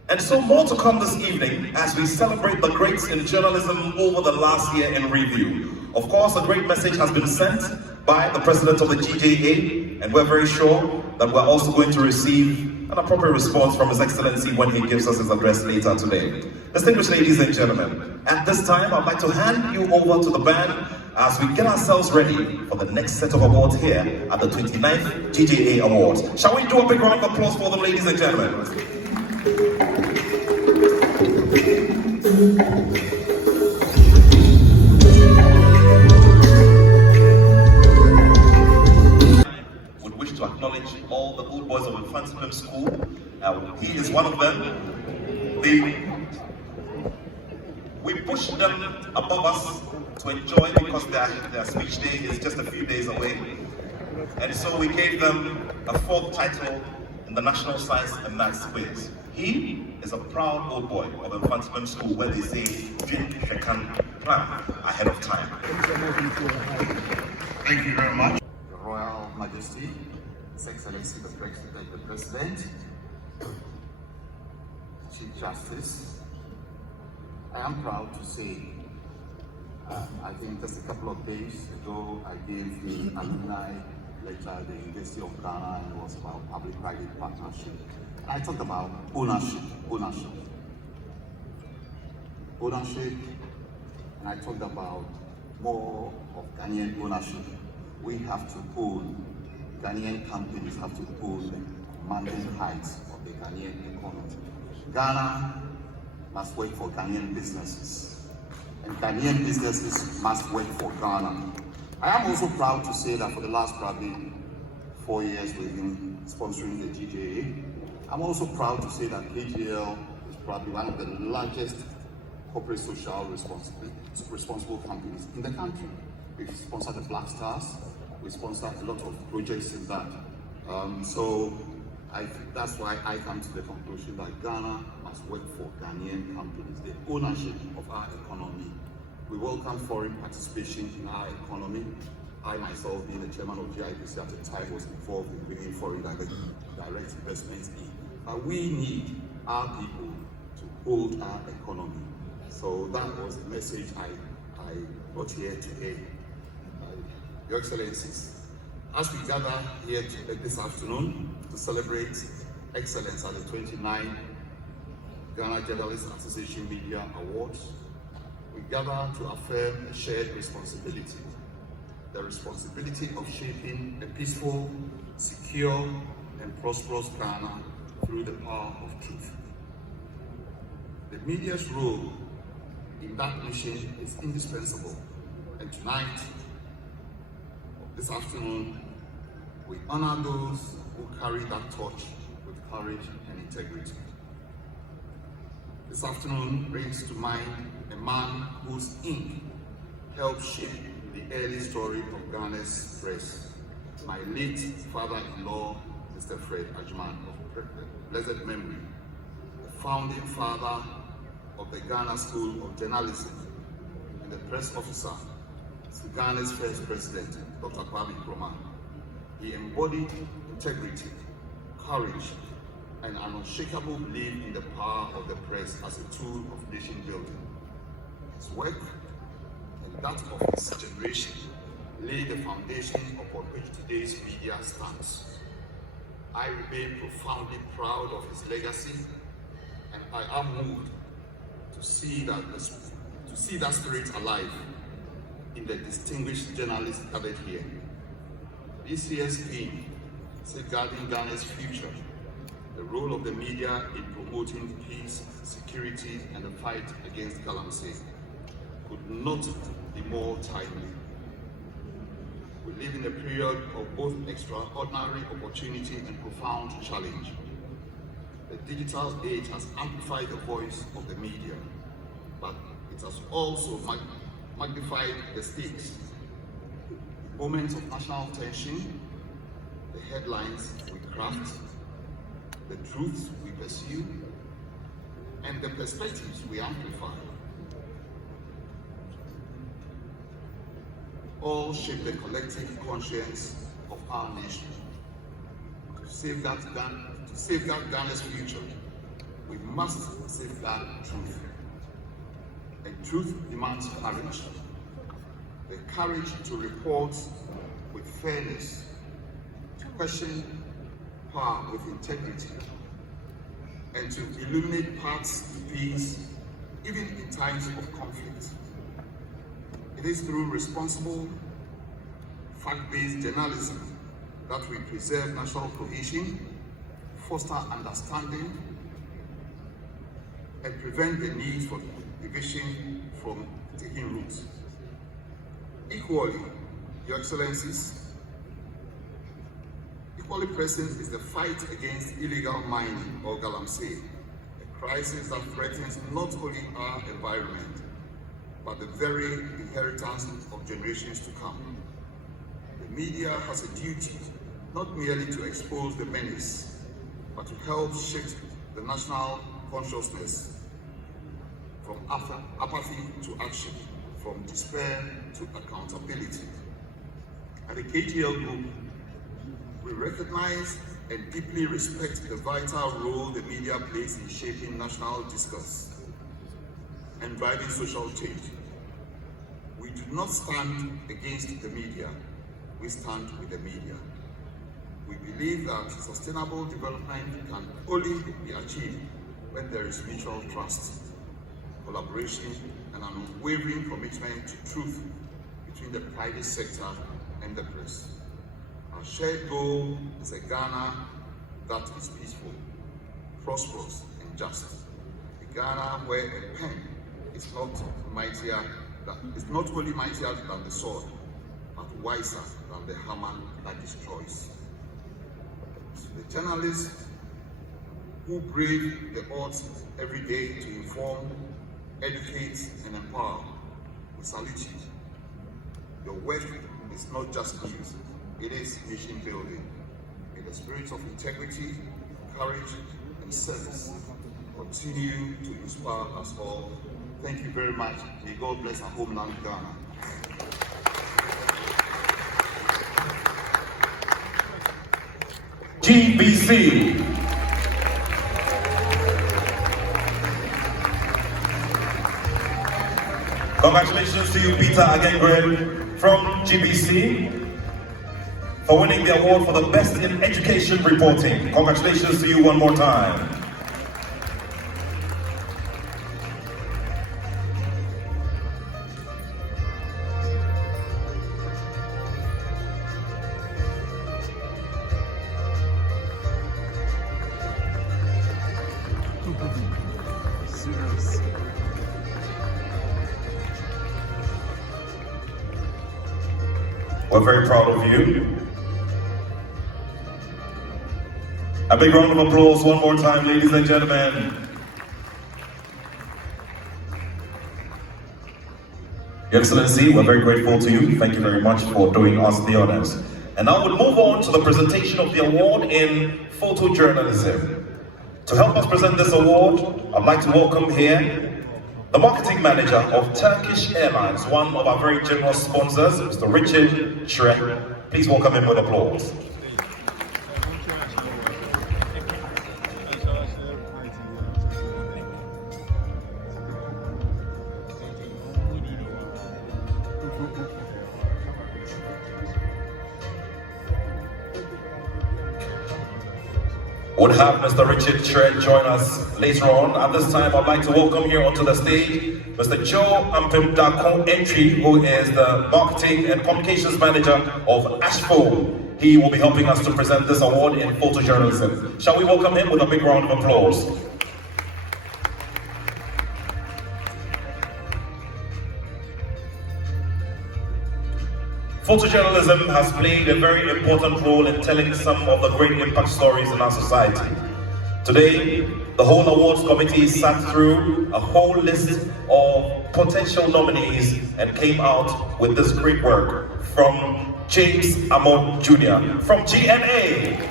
And so more to come this evening as we celebrate the greats in journalism over the last year in review. Of course, a great message has been sent by the president of the GJA, and we're very sure that we're also going to receive an appropriate response from His Excellency when he gives us his address later today. Distinguished ladies and gentlemen, at this time, I'd like to hand you over to the band as we get ourselves ready for the next set of awards here at the 29th GJA Awards. Shall we do a big round of applause for them, ladies and gentlemen? Would wish to acknowledge all the old boys of Infantsipim School. He is one of them. We push them above us to enjoy because their speech day is just a few days away. And so we gave them a fourth title in the National Science and Maths quiz. He is a proud old boy of Infantsipim School where they say, "Dream, can plan ahead of time." Thank you very much. Your Royal Majesty, His Excellency the President, Chief Justice, I am proud to say, I think just a couple of days ago, I gave the alumni lecture at the University of Ghana, and it was about public-private partnership. And I talked about ownership, and I talked about more of Ghanaian ownership. We have to own, Ghanaian companies have to own the commanding heights of the Ghanaian economy. Ghana must work for Ghanaian businesses, and Ghanaian businesses must work for Ghana. I am also proud to say that for the last probably 4 years we've been sponsoring the GJA. I'm also proud to say that KGL is probably one of the largest corporate social responsible companies in the country. We've sponsored the Black Stars, we sponsor a lot of projects in that. That's why I come to the conclusion that Ghana must work for Ghanaian companies, the ownership of our economy. We welcome foreign participation in our economy. I myself, being the chairman of GIPC at the time, was involved in bringing foreign direct investments in. But we need our people to hold our economy. So that was the message I brought here today. Your Excellencies, as we gather here this afternoon to celebrate excellence at the 29th Ghana Journalists Association Media Awards, we gather to affirm a shared responsibility, the responsibility of shaping a peaceful, secure, and prosperous Ghana through the power of truth. The media's role in that mission is indispensable, and tonight, this afternoon, we honor those who carry that torch with courage and integrity. This afternoon brings to mind a man whose ink helped shape the early story of Ghana's press. my late father-in-law, Mr. Ofori-Agyemang of blessed memory, the founding father of the Ghana School of Journalism, and the press officer to Ghana's first president, Dr. Kwame Nkrumah. He embodied integrity, courage, and an unshakable belief in the power of the press as a tool of nation building. His work and that of his generation laid the foundation upon which today's media stands. I remain profoundly proud of his legacy, and I am moved to see that spirit alive in the distinguished journalists gathered here. This year's theme, Safeguarding Ghana's Future, the role of the media in promoting peace, security, and the fight against galamsey, could not be more timely. We live in a period of both extraordinary opportunity and profound challenge. The digital age has amplified the voice of the media, but it has also magnified the stakes. Moments of national tension, the headlines we craft, the truths we pursue, and the perspectives we amplify, all shape the collective conscience of our nation. To safeguard Ghana's future, we must safeguard truth. And truth demands courage. The courage to report with fairness, to question power with integrity, and to illuminate paths to peace, even in times of conflict. It is through responsible, fact-based journalism that we preserve national cohesion, foster understanding, and prevent the need for division from taking root. Equally, Your Excellencies, equally present is the fight against illegal mining or galamsey, a crisis that threatens not only our environment, but the very inheritance of generations to come. The media has a duty not merely to expose the menace, but to help shift the national consciousness from apathy to action, from despair to accountability. At the KGL Group, we recognize and deeply respect the vital role the media plays in shaping national discourse and driving social change. We do not stand against the media, we stand with the media. We believe that sustainable development can only be achieved when there is mutual trust, collaboration, and an unwavering commitment to truth between the private sector and the press. Our shared goal is a Ghana that is peaceful, prosperous, and just. A Ghana where a pen is not only mightier than the sword, but wiser than the hammer that destroys. The journalists who brave the odds every day to inform, educate, and empower, we salute you. Your work is not just news, it is nation building. In the spirit of integrity, courage, and service, continue to inspire us all. Thank you very much. May God bless our homeland, Ghana. GBC. Congratulations to you, Peter Agengren from GBC, for winning the award for the Best in Education Reporting. Congratulations to you one more time. We're very proud of you. A big round of applause one more time, ladies and gentlemen. Your Excellency, we're very grateful to you. Thank you very much for doing us the honors. And now we'll move on to the presentation of the award in photojournalism. To help us present this award, I'd like to welcome here the marketing manager of Turkish Airlines, one of our very generous sponsors, Mr. Richard Debrah. Please welcome him with applause. Would have Mr. Richard Debrah join us later on. At this time, I'd like to welcome here onto the stage Mr. Joe Ampimdako-Entry, who is the Marketing and Communications Manager of Ashfo. He will be helping us to present this award in photojournalism. Shall we welcome him with a big round of applause? Photojournalism has played a very important role in telling some of the great impact stories in our society. Today, the whole awards committee sat through a whole list of potential nominees and came out with this great work from James Amo Jr. from GNA.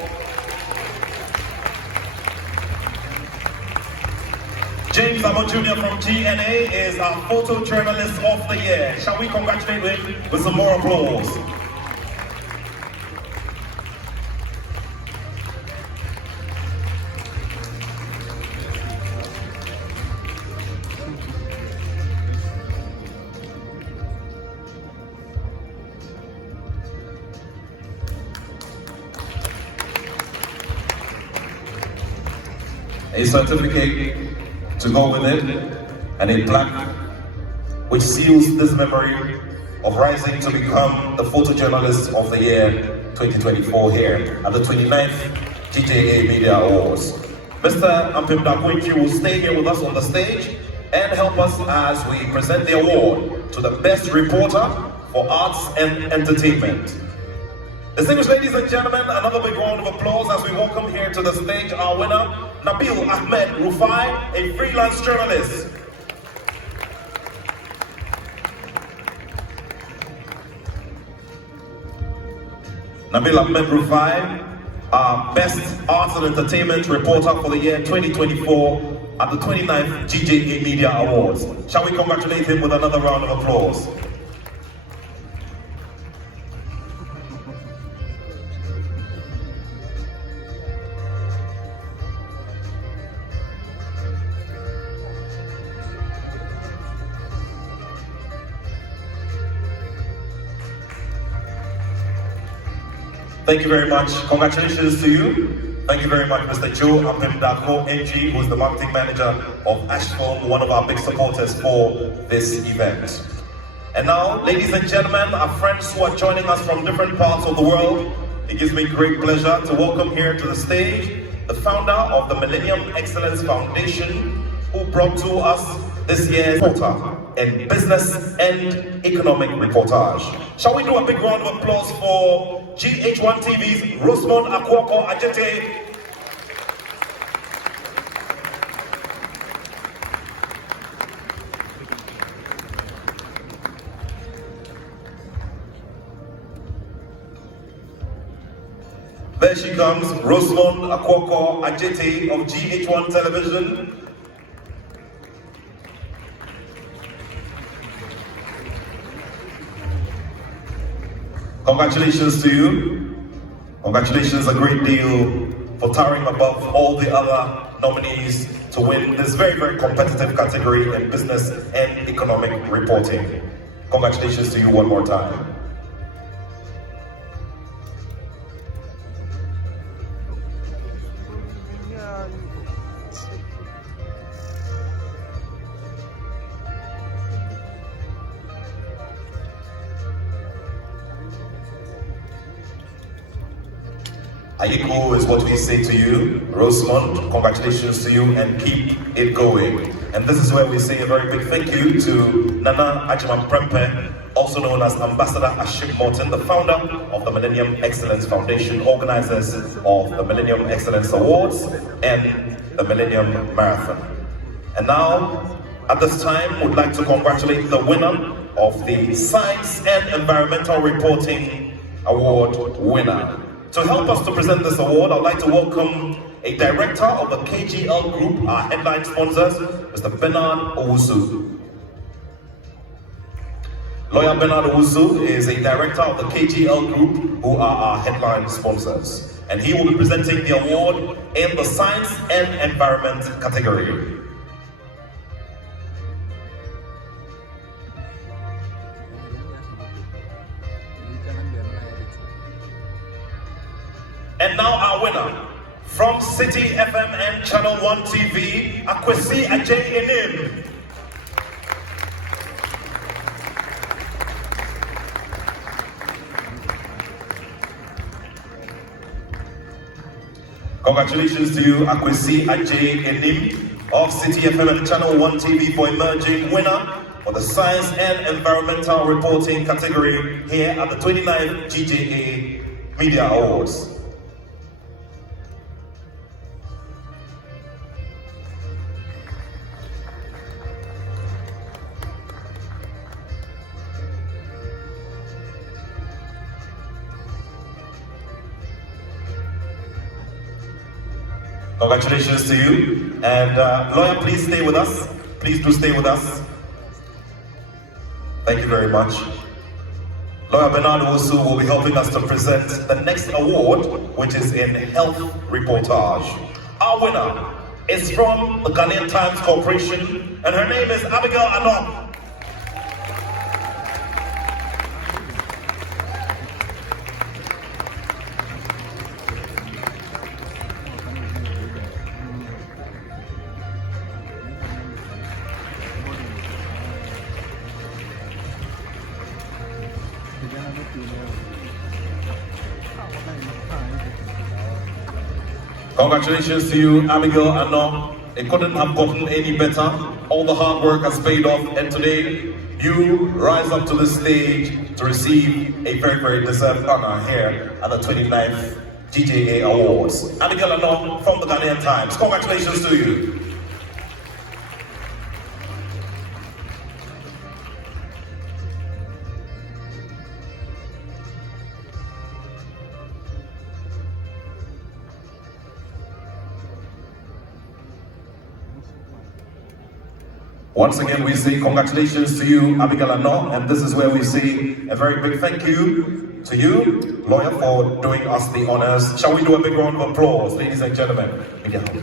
James Amo Jr. from GNA is our photojournalist of the year. Shall we congratulate him with some more applause? A certificate to go with it, and a plaque which seals this memory of rising to become the photojournalist of the year 2024 here at the 29th GJA Media Awards. Mr. Ampimdako-Entry will stay here with us on the stage and help us as we present the award to the best reporter for arts and entertainment. Distinguished ladies and gentlemen, another big round of applause as we welcome here to the stage our winner, Nabil Ahmed Rufai, a freelance journalist. Nabil Ahmed Rufai, our best arts and entertainment reporter for the year 2024 at the 29th GJA Media Awards. Shall we congratulate him with another round of applause? Thank you very much. Congratulations to you. Thank you very much, Mr. Joe Ampimdako-Entry, who is the marketing manager of Ashfo, one of our big supporters for this event. And now, ladies and gentlemen, our friends who are joining us from different parts of the world, it gives me great pleasure to welcome here to the stage the founder of the Millennium Excellence Foundation, who brought to us this year's reporter in business and economic reportage. Shall we do a big round of applause for GH1 TV's Rosemond Akwakoh-Adjetey. There she comes, Rosemond Akwakoh-Adjetey of GH1 Television. Congratulations to you. Congratulations a great deal for towering above all the other nominees to win this very, very competitive category in business and economic reporting. Congratulations to you one more time. Ayiko is what we say to you. Rosemond, congratulations to you and keep it going. And this is where we say a very big thank you to Nana Agyemang Prempeh, also known as Ambassador Ashim Morton, the founder of the Millennium Excellence Foundation, organizers of the Millennium Excellence Awards and the Millennium Marathon. And now, at this time, we'd like to congratulate the winner of the Science and Environmental Reporting Award winner. To help us to present this award, I'd like to welcome a director of the KGL Group, our headline sponsors, Mr. Bernard Owusu. Lawyer Bernard Owusu is a director of the KGL Group, who are our headline sponsors. And he will be presenting the award in the Science and Environment category. And now our winner, from City FM and Channel 1 TV, Ofori-Agyemang. Congratulations to you, Ofori-Agyemang of City FM and Channel 1 TV for emerging winner for the Science and Environmental Reporting category here at the 29th GJA Media Awards. Congratulations to you. And lawyer, please stay with us. Please do stay with us. Thank you very much. Lawyer Bernard Owusu will be helping us to present the next award, which is in health reportage. Our winner is from the Ghanaian Times Corporation, and her name is Abigail Anom. Congratulations to you, Abigail Anom. It couldn't have gotten any better. All the hard work has paid off, and today you rise up to the stage to receive a very, very deserved honor here at the 29th GJA Awards. Abigail Anom from the Ghanaian Times. Congratulations to you. Once again, we say congratulations to you, Abigail Anom, and this is where we say a very big thank you to you, lawyer, for doing us the honors. Shall we do a big round of applause, ladies and gentlemen? Media House.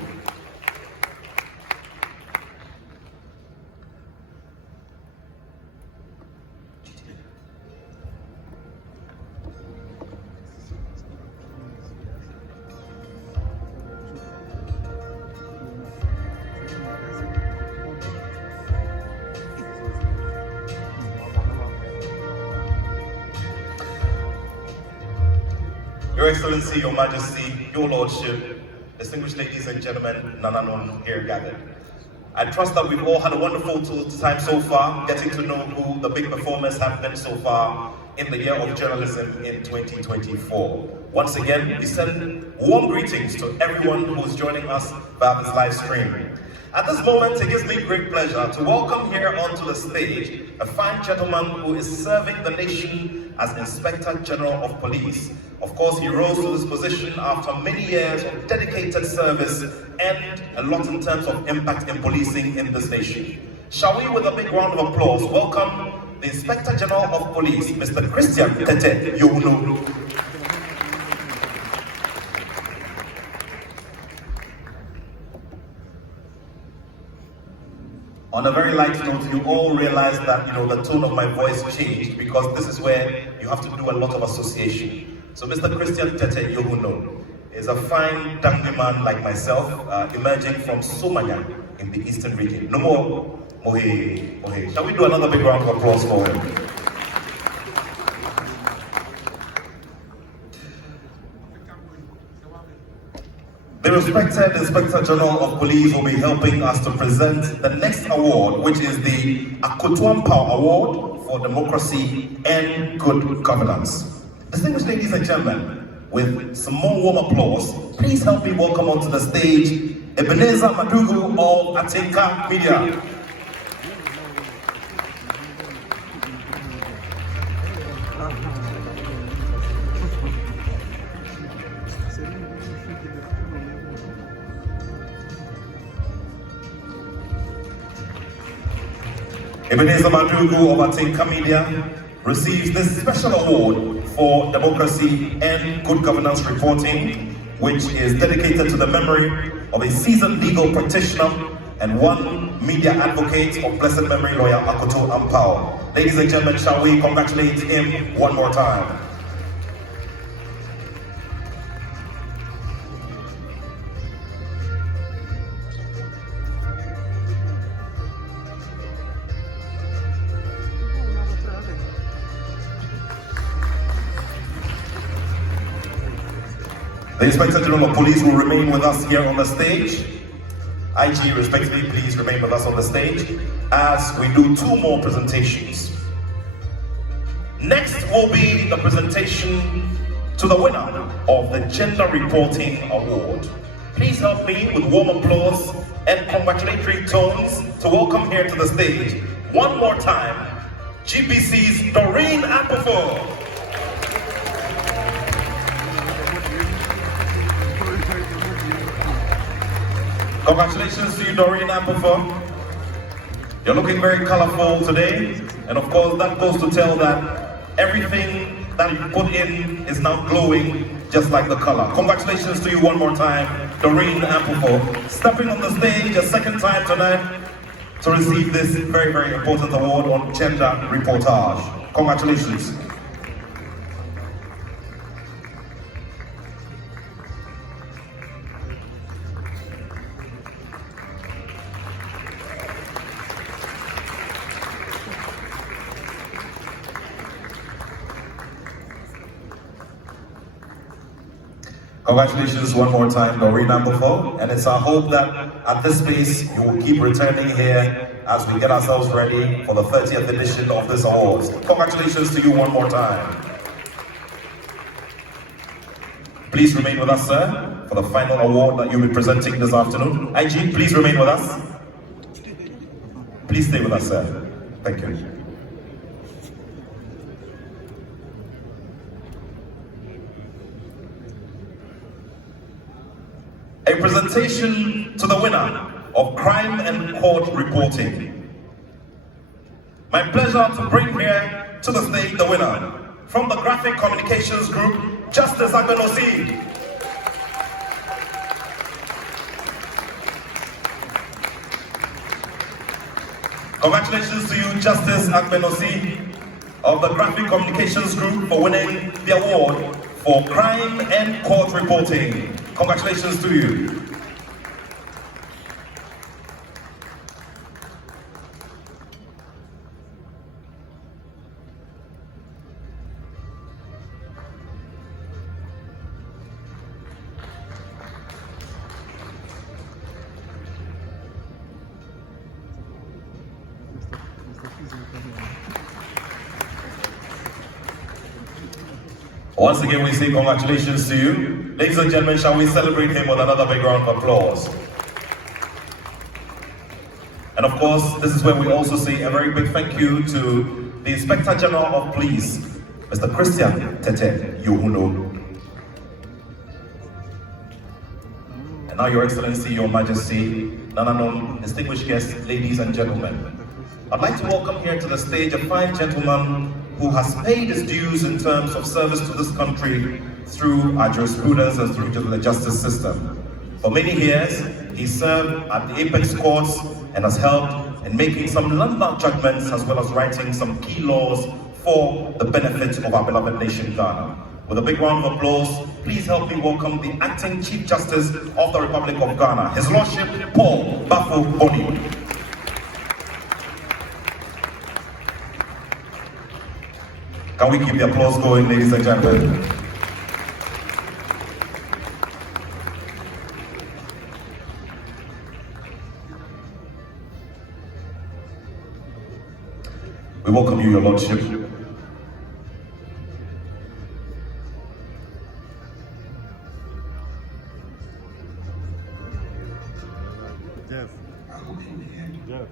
Your Excellency, Your Majesty, Your Lordship, distinguished ladies and gentlemen, Nananom here gathered. I trust that we've all had a wonderful time so far, getting to know who the big performers have been so far in the year of journalism in 2024. Once again, we send warm greetings to everyone who's joining us via this live stream. At this moment, it gives me great pleasure to welcome here onto the stage a fine gentleman who is serving the nation as Inspector General of Police. Of course, he rose to this position after many years of dedicated service and a lot in terms of impact in policing in this nation. Shall we, with a big round of applause, welcome the Inspector General of Police, Mr. Tetteh, Yohunu. On a very light note, you all realize that the tone of my voice changed because this is where you have to do a lot of association. So Mr. Tetteh Yohunu is a fine Dangme man like myself, emerging from Somanya in the eastern region. No more Mohe. Shall we do another big round of applause for him? The respected Inspector General of Police will be helping us to present the next award, which is the Otumfuo Award for Democracy and Good Governance. Distinguished ladies and gentlemen, with some more warm applause, please help me welcome onto the stage Ebenezer Madugu of Atinka Media. Ebenezer Madugu of Atinka Media receives this special award for democracy and good governance reporting, which is dedicated to the memory of a seasoned legal practitioner and one media advocate of blessed memory, lawyer Akoto Ampao. Ladies and gentlemen, shall we congratulate him one more time? The Inspector General of Police will remain with us here on the stage. IG, respectively, please remain with us on the stage as we do two more presentations. Next will be the presentation to the winner of the Gender Reporting Award. Please help me with warm applause and congratulatory tones to welcome here to the stage, one more time, GBC's Doreen Ampofo. Congratulations to you, Doreen Ampofo. You're looking very colorful today, and of course that goes to tell that everything that you put in is now glowing just like the color. Congratulations to you one more time, Doreen Ampofo, stepping on the stage a second time tonight to receive this very, very important award on gender reportage. Congratulations. Congratulations one more time, Doreen Ampofo, and it's our hope that at this space you will keep returning here as we get ourselves ready for the 30th edition of this awards. Congratulations to you one more time. Please remain with us, sir, for the final award that you'll be presenting this afternoon. IG, please remain with us. Please stay with us, sir. Thank you. A presentation to the winner of Crime and Court Reporting. My pleasure to bring here to the stage the winner from the Graphic Communications Group, Justice Agbenosi. Congratulations to you, Justice Agbenosi of the Graphic Communications Group, for winning the award for Crime and Court Reporting. Congratulations to you. Once again, we say congratulations to you. Ladies and gentlemen, shall we celebrate him with another big round of applause? And of course, this is where we also say a very big thank you to the Inspector General of Police, Mr. Christian Tetteh, Yohunu. And now, Your Excellency, Your Majesty, Nananom, distinguished guests, ladies and gentlemen, I'd like to welcome here to the stage a fine gentleman who has paid his dues in terms of service to this country through our jurisprudence and through the justice system. For many years, he served at the apex courts and has helped in making some landmark judgments as well as writing some key laws for the benefit of our beloved nation, Ghana. With a big round of applause, please help me welcome the Acting Chief Justice of the Republic of Ghana, His Lordship Paul Baffoe-Bonnie. Can we keep the applause going, ladies and gentlemen? We welcome you, Your Lordship. Jeff. Jeff.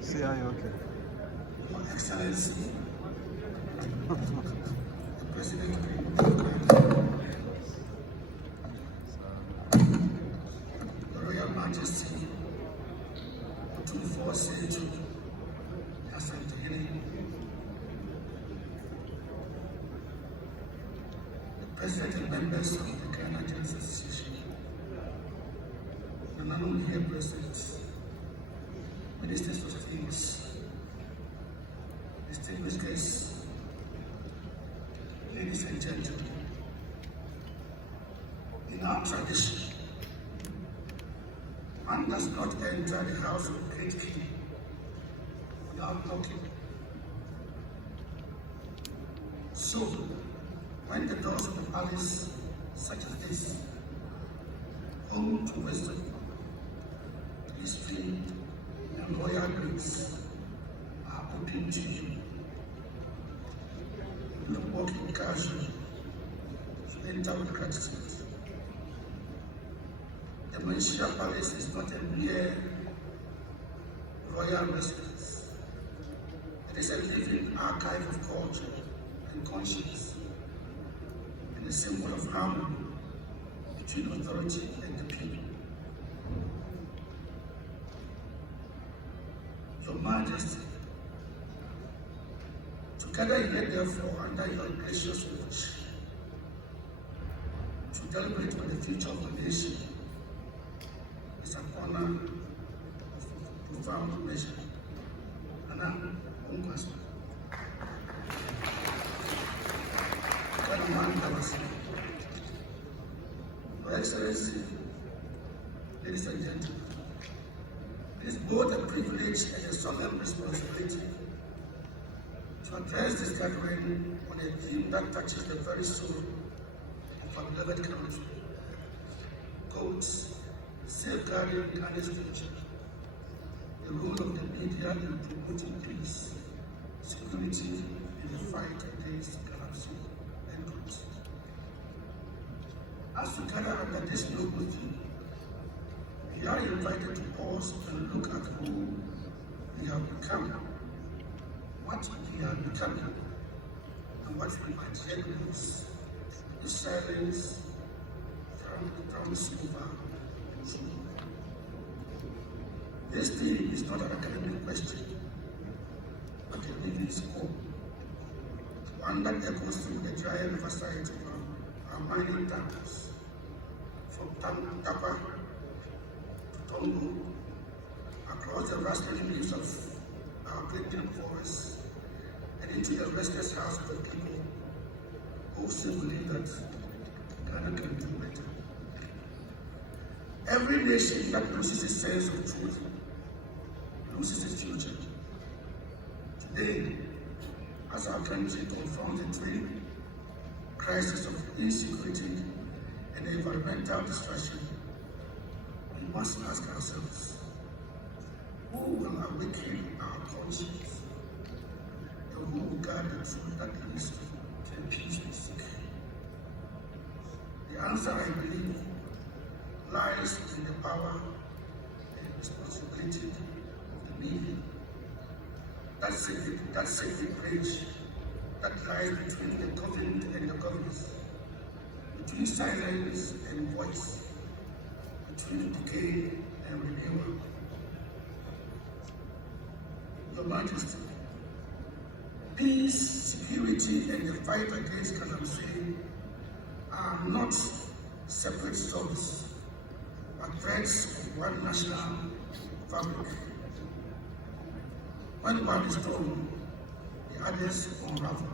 See how you okay? Excellency, President, members of the Ghanaian Association, Nananom here present, ministers of things, distinguished guests, ladies and gentlemen. In our tradition, one does not enter the house of great king without knocking. So, when the doors of the palace, such as this, home to wisdom, history, and royal grace, are open to you, you walk in casually, to enter with gratitude. The Manhyia Palace is not a mere royal residence. It is a living archive of culture and conscience, and a symbol of harmony between authority and the people. Your Majesty, together here therefore under your gracious watch, to deliberate on the future of the nation, is an honor of profound measure. Nananom, Your Excellency, ladies and gentlemen, it is both a privilege and a solemn responsibility to address this gathering on a theme that touches the very soul of our beloved country. Quotes, safeguarding Ghana's future, the role of the media in promoting peace, security, in the fight against corruption, and corruption. As we gather under this noble theme, we are invited to pause and look at who we have become, what we are becoming, and what we might yet lose. The silence comes over. This theme is not an academic question, but a living score, one that echoes through the dry riverside of our mining towns, from Tapa to Tongo, across the rustling leaves of our great forests, and into the restless house of the people who still believe that Ghana can do better. Every nation that loses its sense of truth loses its future. Today, as our country confronts the twin crisis of insecurity and environmental destruction, we must ask ourselves, who will awaken our conscience, and who will guard the truth that leads to the peace we seek? The answer, I believe, lies in the power and responsibility of the media. That sacred bridge that lies between the government and the governors, between silence and voice, between decay and renewal. Your Majesty, peace, security, and the fight against corruption are not separate stories, but threads of one national fabric. When one is torn, the others unravel.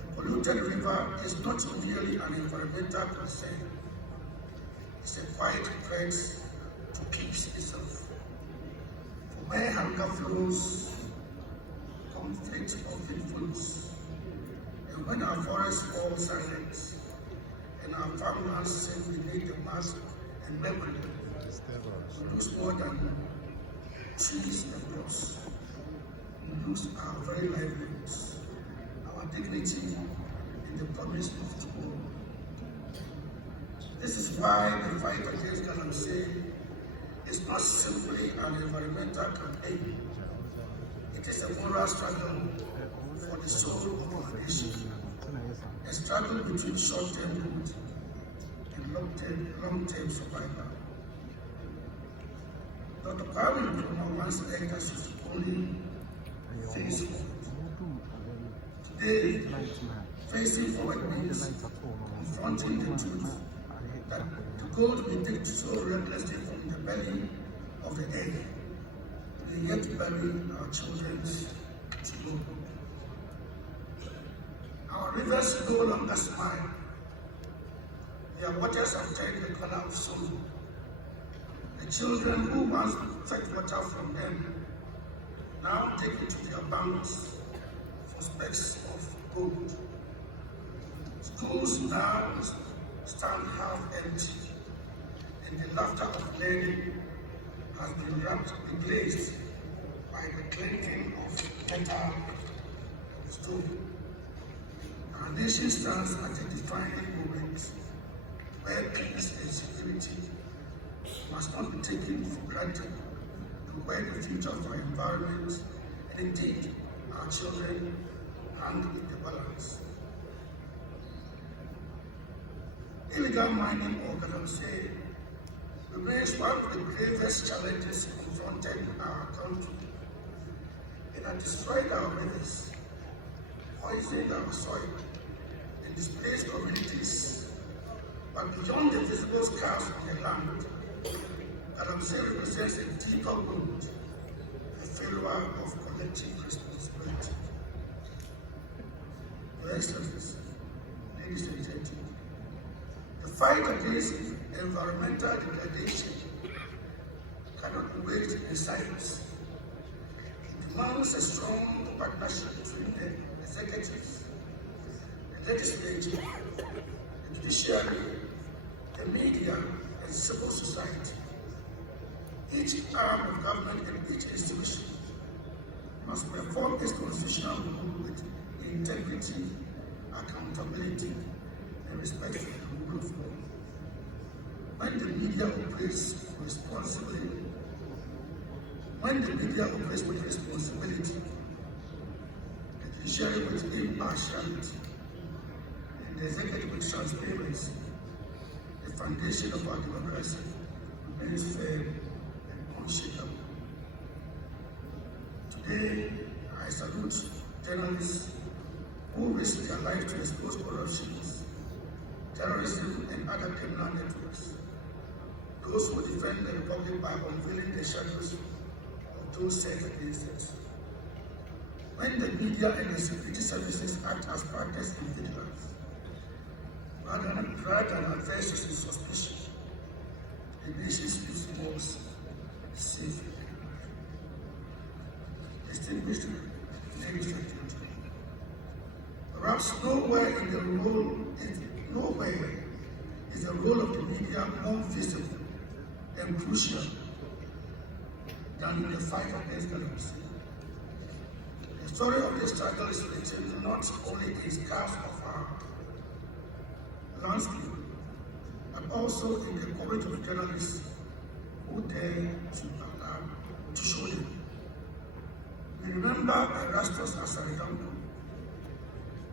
A polluted river is not merely an environmental concern, it's a quiet threat to peace itself. For where hunger flows, conflict often flows. And when our forests fall silent, and our farmlands sink beneath the mass and memory, we lose more than trees and crops. We lose our very livelihoods, our dignity, and the promise of tomorrow. This is why the fight against corruption is not simply an environmental campaign. It is a moral struggle for the soul of our nation. A struggle between short-term good and long-term survival. Dr. Kwame Nkrumah once begged us to only face forward. Today, Facing forward means confronting the truth that the gold we dig so recklessly from the belly of the earth, we yet bury our children's tomorrow. Our rivers no longer smile. Their waters have turned the color of sorrow. The children who once fetched water from them now take it to their banks for specks of gold. Schools now stand half empty, and the laughter of learning has been replaced by the clinking of metal stone. Our nation stands at a defining moment where peace and security must not be taken for granted, and where the future of our environment and indeed our children hang in the balance. Illegal mining, or Galamsey, remains one of the gravest challenges confronted in our country. It has destroyed our rivers, poisoned our soil, and displaced communities. But beyond the visible scars of the land, Galamsey represents a deeper wound, a failure of collective responsibility. Your Excellencies, ladies and gentlemen, the fight against environmental degradation cannot be waged in silence. It demands a strong partnership between the executives, the legislature, the judiciary, the media, and civil society. Each arm of government and each institution must perform its constitutional role with integrity, accountability, and respect for the rule of law. When the media operates responsibly, with responsibility, the judiciary with impartiality, and the executive with transparency, the foundation of our democracy remains fair and unshakable. Today, I salute journalists who risk their life to expose corruption, terrorism, and other criminal networks. Those who defend the Republic by unveiling the shadows of those set against it. When the media and the security services act as partners in vigilance, rather than adversaries in suspicion, the nation's future was safe. Distinguished ladies and gentlemen, perhaps nowhere is the role of the media more visible and crucial than in the fight against Galamsey. The story of this struggle is written not only in scars of our landscape, but also in the courage of journalists who dare to show them. We remember Erastus as a example,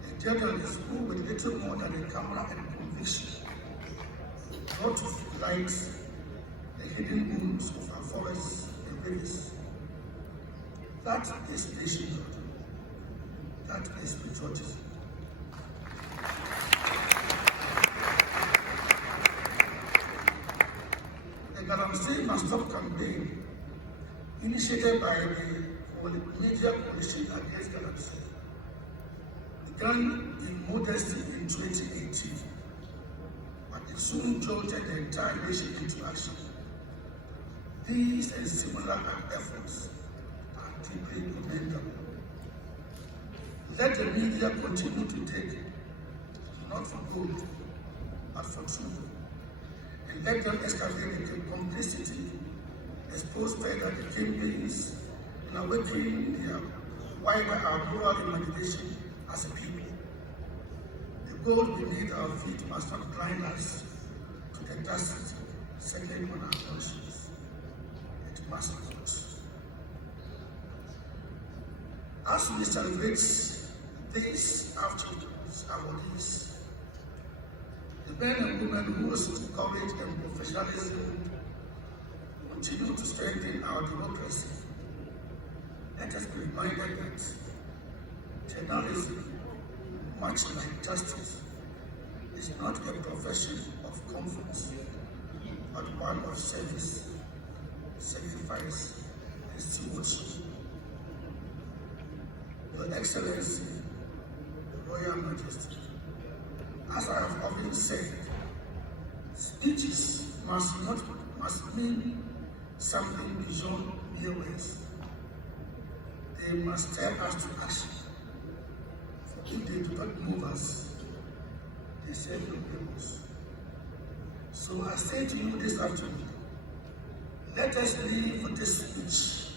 a journalist who, with little more than a camera and conviction, brought to light the hidden wounds of our forests and rivers. That is nationhood. That is patriotism. The Galamsey Must Stop campaign, initiated by the media coalition against Galamsey, began in modesty in 2018, but it soon jolted the entire nation into action. These and similar efforts are deeply commendable. Let the media continue to take, not for gold, but for truth. And let them excavate the complicity, expose further the kingpins, and awaken their wider our moral imagination as a people. The gold beneath our feet must not blind us to the dust settling on our conscience. It must not. As we celebrate these afternoons, awardees, the men and women whose courage and professionalism continue to strengthen our democracy, let us be reminded that journalism much like justice, is not a profession of comfort, but one of service, sacrifice, and stewardship. Your Excellency, Royal Majesty, as I have often said, speeches must mean something beyond mere words. They must tell us to action. For if they do not move us, they serve no purpose. So I say to you this afternoon, let us leave with this speech.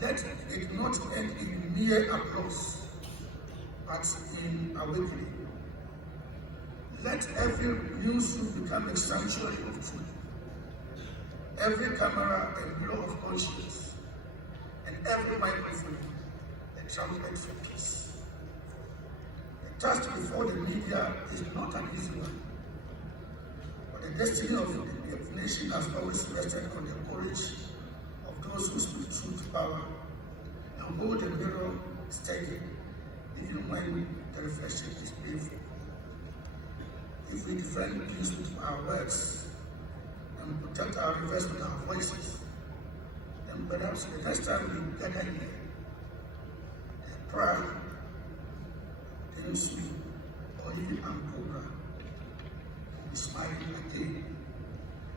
Let it not end in mere applause, but in awakening. Let every newsroom become a sanctuary of truth. Every camera a mirror of conscience, and every microphone a trumpet for peace. The task before the media is not an easy one, but the destiny of the nation has always rested on the courage of those who speak truth to power and hold the mirror steady, even when the reflection is painful. If we defend peace with our words and protect our rivers with our voices, then perhaps the next time we gather here, Prague, Tensu, or even Angola, will be smiling again,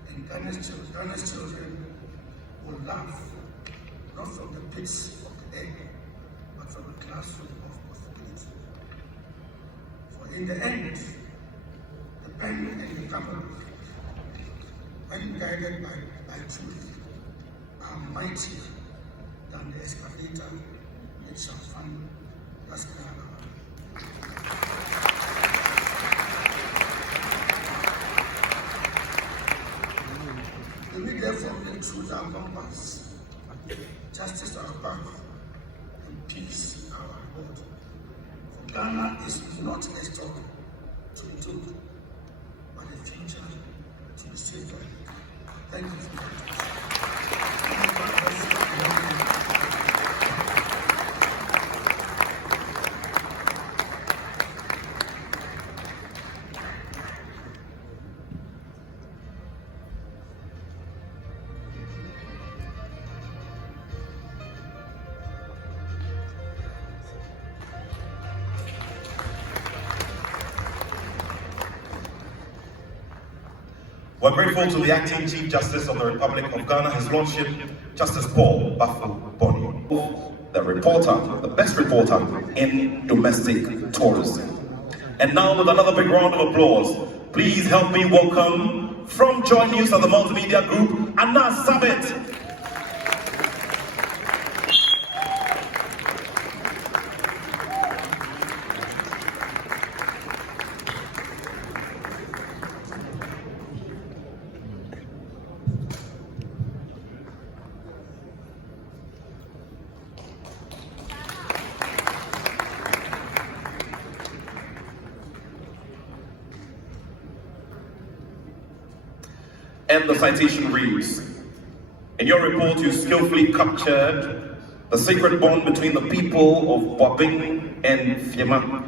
and Ghana's children will laugh, not from the pits of the air, but from the classroom of possibility. For in the end, the pen and the camera, when guided by truth, are mightier than the excavator that shall find Las Granada. May we therefore make truth our compass, justice our path, and peace our reward. For Ghana is not a story to be told, but a future to be saved. Thank you for that. We're grateful to the Acting Chief Justice of the Republic of Ghana, His Lordship, Justice Paul Baffoe-Bonnie, the reporter, the best reporter in domestic tourism. And now with another big round of applause, please help me welcome from Joy News of the Multimedia Group, Anna Sabit. And the citation reads, in your report you skillfully captured the sacred bond between the people of Boabing and Fiema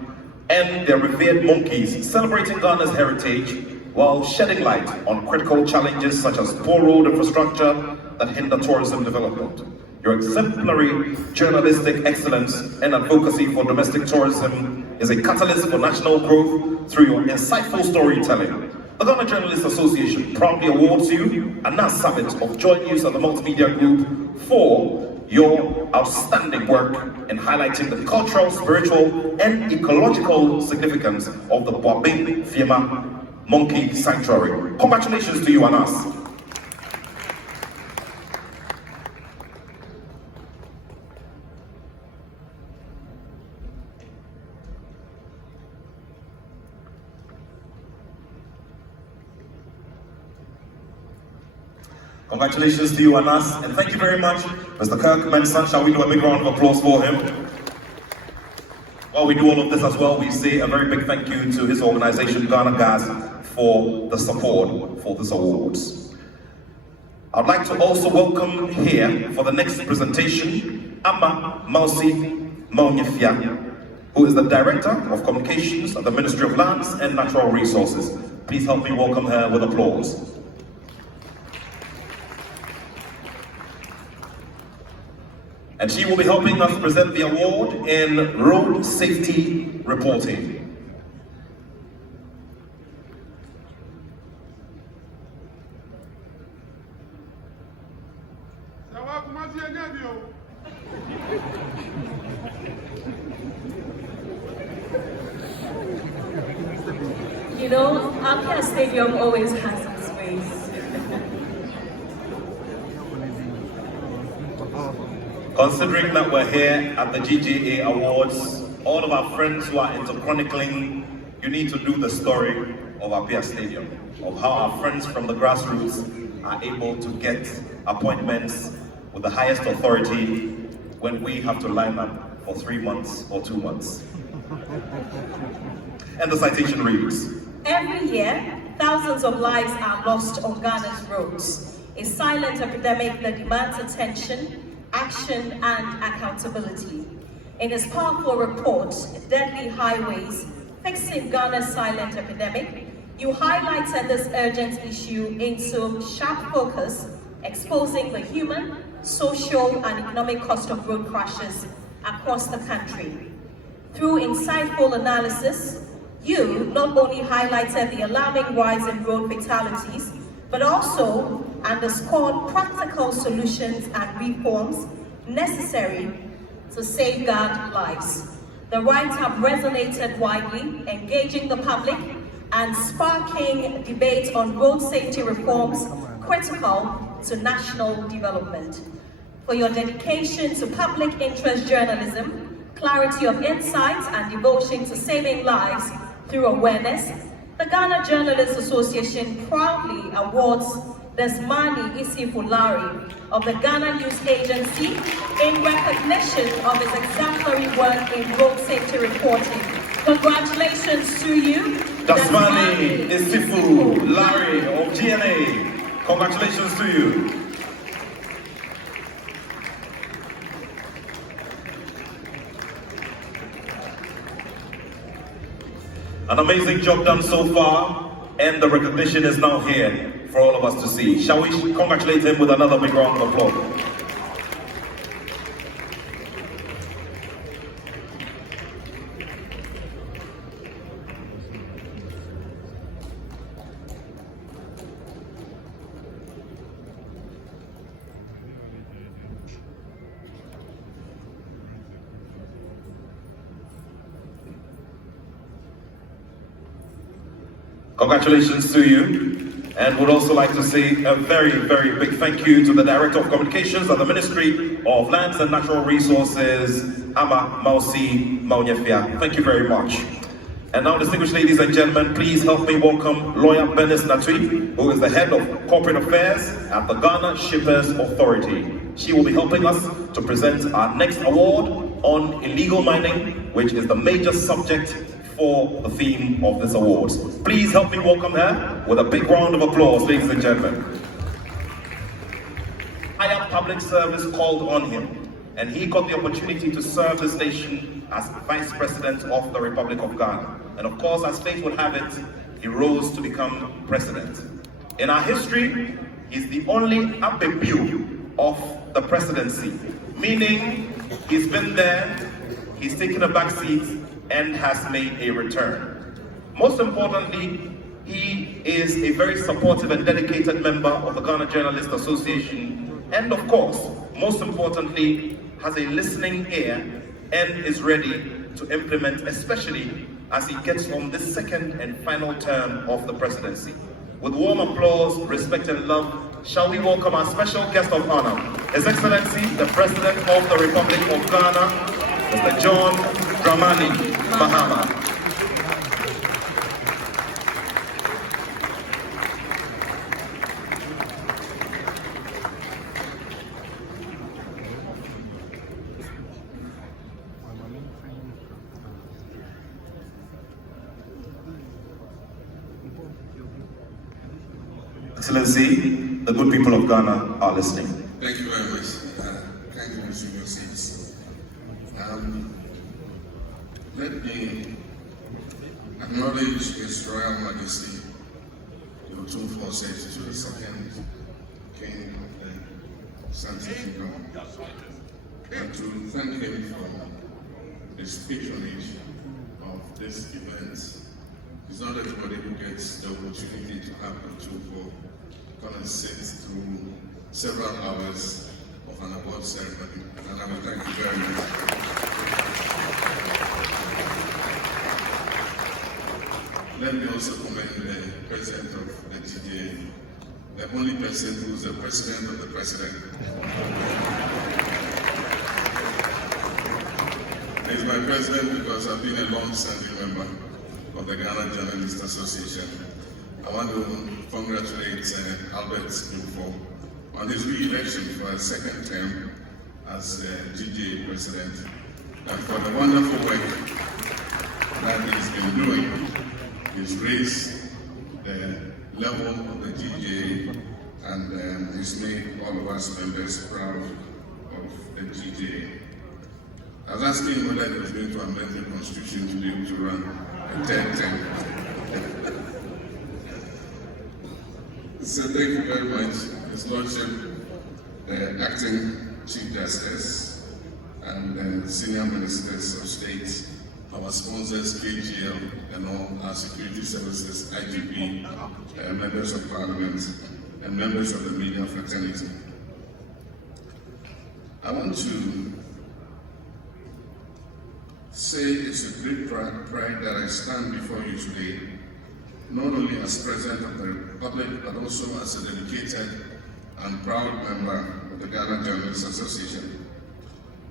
and their revered monkeys, celebrating Ghana's heritage while shedding light on critical challenges such as poor road infrastructure that hinder tourism development. Your exemplary journalistic excellence and advocacy for domestic tourism is a catalyst for national growth through your insightful storytelling. The Ghana Journalists Association proudly awards you Anna Sabit of Joy News and the Multimedia Group for your outstanding work in highlighting the cultural, spiritual, and ecological significance of the Boabing Fiema Monkey Sanctuary. Congratulations to you, Anas. Congratulations to you, Anas, and thank you very much, Mr. Kirk Mensah. Shall we do a big round of applause for him? While we do all of this as well, we say a very big thank you to his organization, Ghana Gas, for the support for this awards. I'd like to also welcome here for the next presentation, Ama Mausi Maunifia, who is the Director of Communications at the Ministry of Lands and Natural Resources. Please help me welcome her with applause. And she will be helping us present the award in road safety reporting. You know, Apia Stadium always has its ways. Considering that we're here at the GJA Awards, all of our friends who are into chronicling, you need to do the story of Apia Stadium, of how our friends from the grassroots are able to get appointments with the highest authority when we have to line up for 3 months or 2 months. And the citation reads, Every year, thousands of lives are lost on Ghana's roads. A silent epidemic that demands attention, action, and accountability. In his powerful report, Deadly Highways, Fixing Ghana's Silent Epidemic, you highlighted this urgent issue into sharp focus, exposing the human, social, and economic cost of road crashes across the country. Through insightful analysis, you not only highlighted the alarming rise in road fatalities, but also underscored practical solutions and reforms necessary to safeguard lives. The writes have resonated widely, engaging the public and sparking debate on road safety reforms critical to national development. For your dedication to public interest journalism, clarity of insights, and devotion to saving lives through awareness, the Ghana Journalists Association proudly awards Dramani Mahama of the Ghana News Agency in recognition of his exemplary work in road safety reporting. Congratulations to you, Dramani Mahama of GNA. Congratulations to you. An amazing job done so far, and the recognition is now here for all of us to see. Shall we congratulate him with another big round of applause? Congratulations to you, and would also like to say a very, very big thank you to the Director of Communications at the Ministry of Lands and Natural Resources, Ama Mausi Maunefia. Thank you very much. And now, distinguished ladies and gentlemen, please help me welcome Lawyer Bernice Natui, who is the Head of Corporate Affairs at the Ghana Shippers Authority. She will be helping us to present our next award on illegal mining, which is the major subject for the theme of this awards. Please help me welcome her with a big round of applause, ladies and gentlemen. Higher public service called on him, and he got the opportunity to serve this nation as Vice President of the Republic of Ghana. And of course, as fate would have it, he rose to become President. In our history, he's the only Abebu of the presidency, meaning he's been there, he's taken a back seat, and has made a return. Most importantly, he is a very supportive and dedicated member of the Ghana Journalists Association, and of course, most importantly, has a listening ear and is ready to implement, especially as he gets on this second and final term of the presidency. With warm applause, respect and love, shall we welcome our special guest of honor, His Excellency, the President of the Republic of Ghana, Mr. John Dramani Mahama. Excellency, the good people of Ghana are listening. Thank you very much. Kindly resume your seats. Let me acknowledge His Royal Majesty Otumfuo Osei Tutu, the second King of the Ashanti Kingdom, and to thank him for his patronage of this event. It's not everybody who gets the opportunity to have Otumfuo come and sit through several hours of an award ceremony, and I will thank you very much. Let me also commend the President of the GJA, the only person who's the President of the President. He's my President because I've been a long-standing member of the Ghana Journalists Association. I want to congratulate Albert Otumfuo on his re-election for a second term as GJA President, and for the wonderful work that he's been doing. He's raised the level of the GJA, and he's made all of us members proud of the GJA. I was asking whether he was going to amend the Constitution to be able to run a third term. So thank you very much, His Lordship, the Acting Chief Justice, and senior ministers of state, our sponsors, KGL, and all our security services, IGP, members of parliament, and members of the media fraternity. I want to say it's a great pride that I stand before you today, not only as President of the Republic, but also as a dedicated and proud member of the Ghana Journalists Association.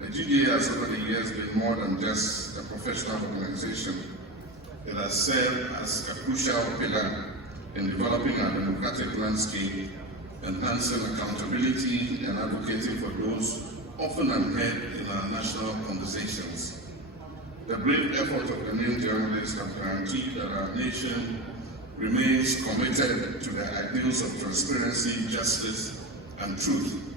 The GJA has over the years been more than just a professional organization. It has served as a crucial pillar in developing our democratic landscape, enhancing accountability, and advocating for those often unheard in our national conversations. The brave effort of the new journalists have guaranteed that our nation remains committed to the ideals of transparency, justice, and truth.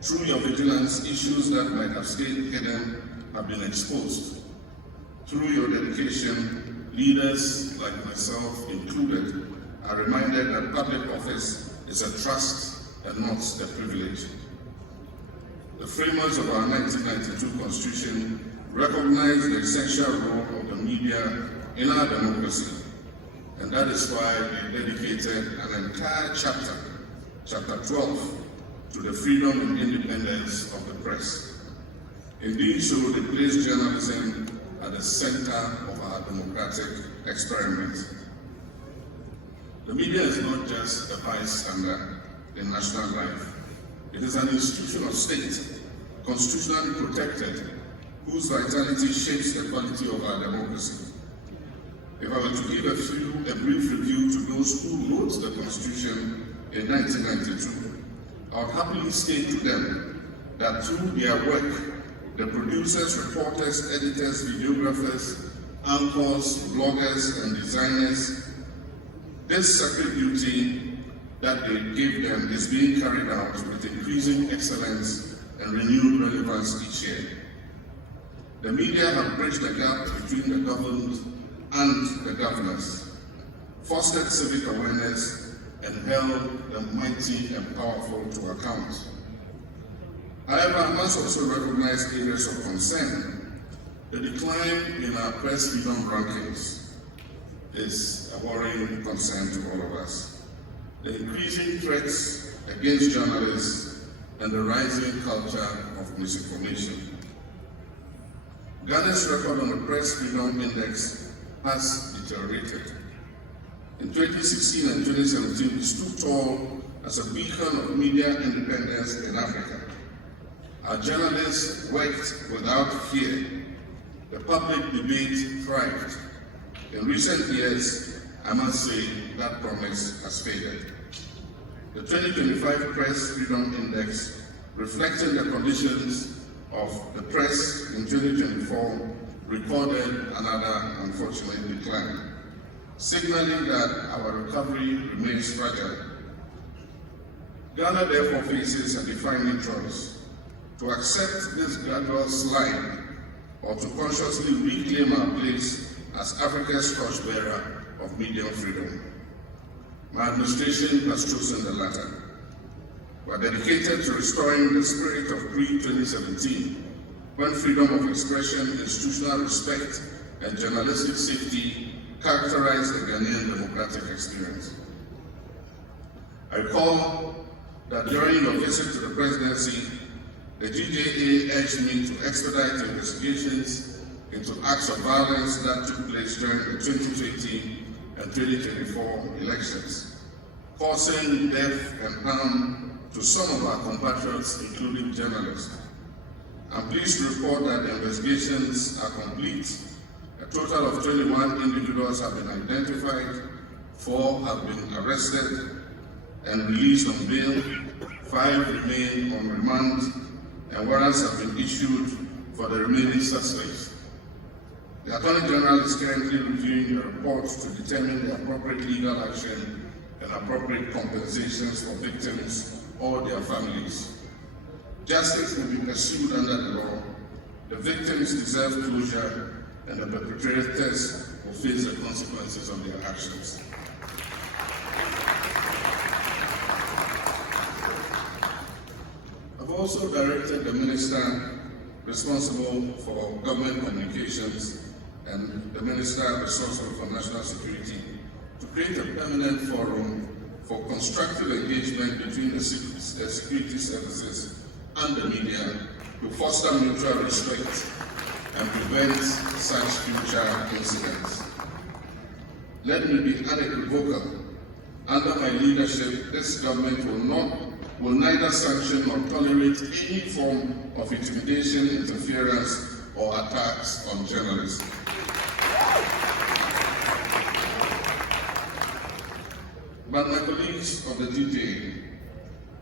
Through your vigilance, issues that might have stayed hidden have been exposed. Through your dedication, leaders like myself included are reminded that public office is a trust and not a privilege. The framers of our 1992 Constitution recognized the essential role of the media in our democracy, and that is why they dedicated an entire chapter, chapter 12, to the freedom and independence of the press. In doing so, they placed journalism at the center of our democratic experiment. The media is not just a bystander in national life. It is an institution of state, constitutionally protected, whose vitality shapes the quality of our democracy. If I were to give a brief review to those who wrote the Constitution in 1992, I would happily state to them that through their work, the producers, reporters, editors, videographers, anchors, bloggers, and designers, this sacred duty that they gave them is being carried out with increasing excellence and renewed relevance each year. The media have bridged the gap between the governed and the governors, fostered civic awareness, and held the mighty and powerful to account. However, I must also recognize areas of concern. The decline in our press freedom rankings is a worrying concern to all of us. The increasing threats against journalists and the rising culture of misinformation. Ghana's record on the Press Freedom Index has deteriorated. In 2016 and 2017, we stood tall as a beacon of media independence in Africa. Our journalists worked without fear. The public debate thrived. In recent years, I must say that promise has faded. The 2025 Press Freedom Index, reflecting the conditions of the press in 2024, recorded another unfortunate decline, signaling that our recovery remains fragile. Ghana therefore faces a defining choice: to accept this gradual slide or to consciously reclaim our place as Africa's torchbearer of media freedom. My administration has chosen the latter. We are dedicated to restoring the spirit of pre-2017, when freedom of expression, institutional respect, and journalistic safety characterized the Ghanaian democratic experience. I recall that during your visit to the presidency, the GJA urged me to expedite investigations into acts of violence that took place during the 2020 and 2024 elections, causing death and harm to some of our compatriots, including journalists. I'm pleased to report that the investigations are complete. A total of 21 individuals have been identified, 4 have been arrested and released on bail, 5 remain on remand, and warrants have been issued for the remaining suspects. The Attorney General is currently reviewing the report to determine the appropriate legal action and appropriate compensations for victims or their families. Justice will be pursued under the law. The victims deserve closure, and the perpetrators will face the consequences of their actions. I've also directed the Minister responsible for government communications and the Minister responsible for national security to create a permanent forum for constructive engagement between the security services and the media to foster mutual respect and prevent such future incidents. Let me be unequivocal. Under my leadership, this government will neither sanction nor tolerate any form of intimidation, interference, or attacks on journalists. But my colleagues of the GJA,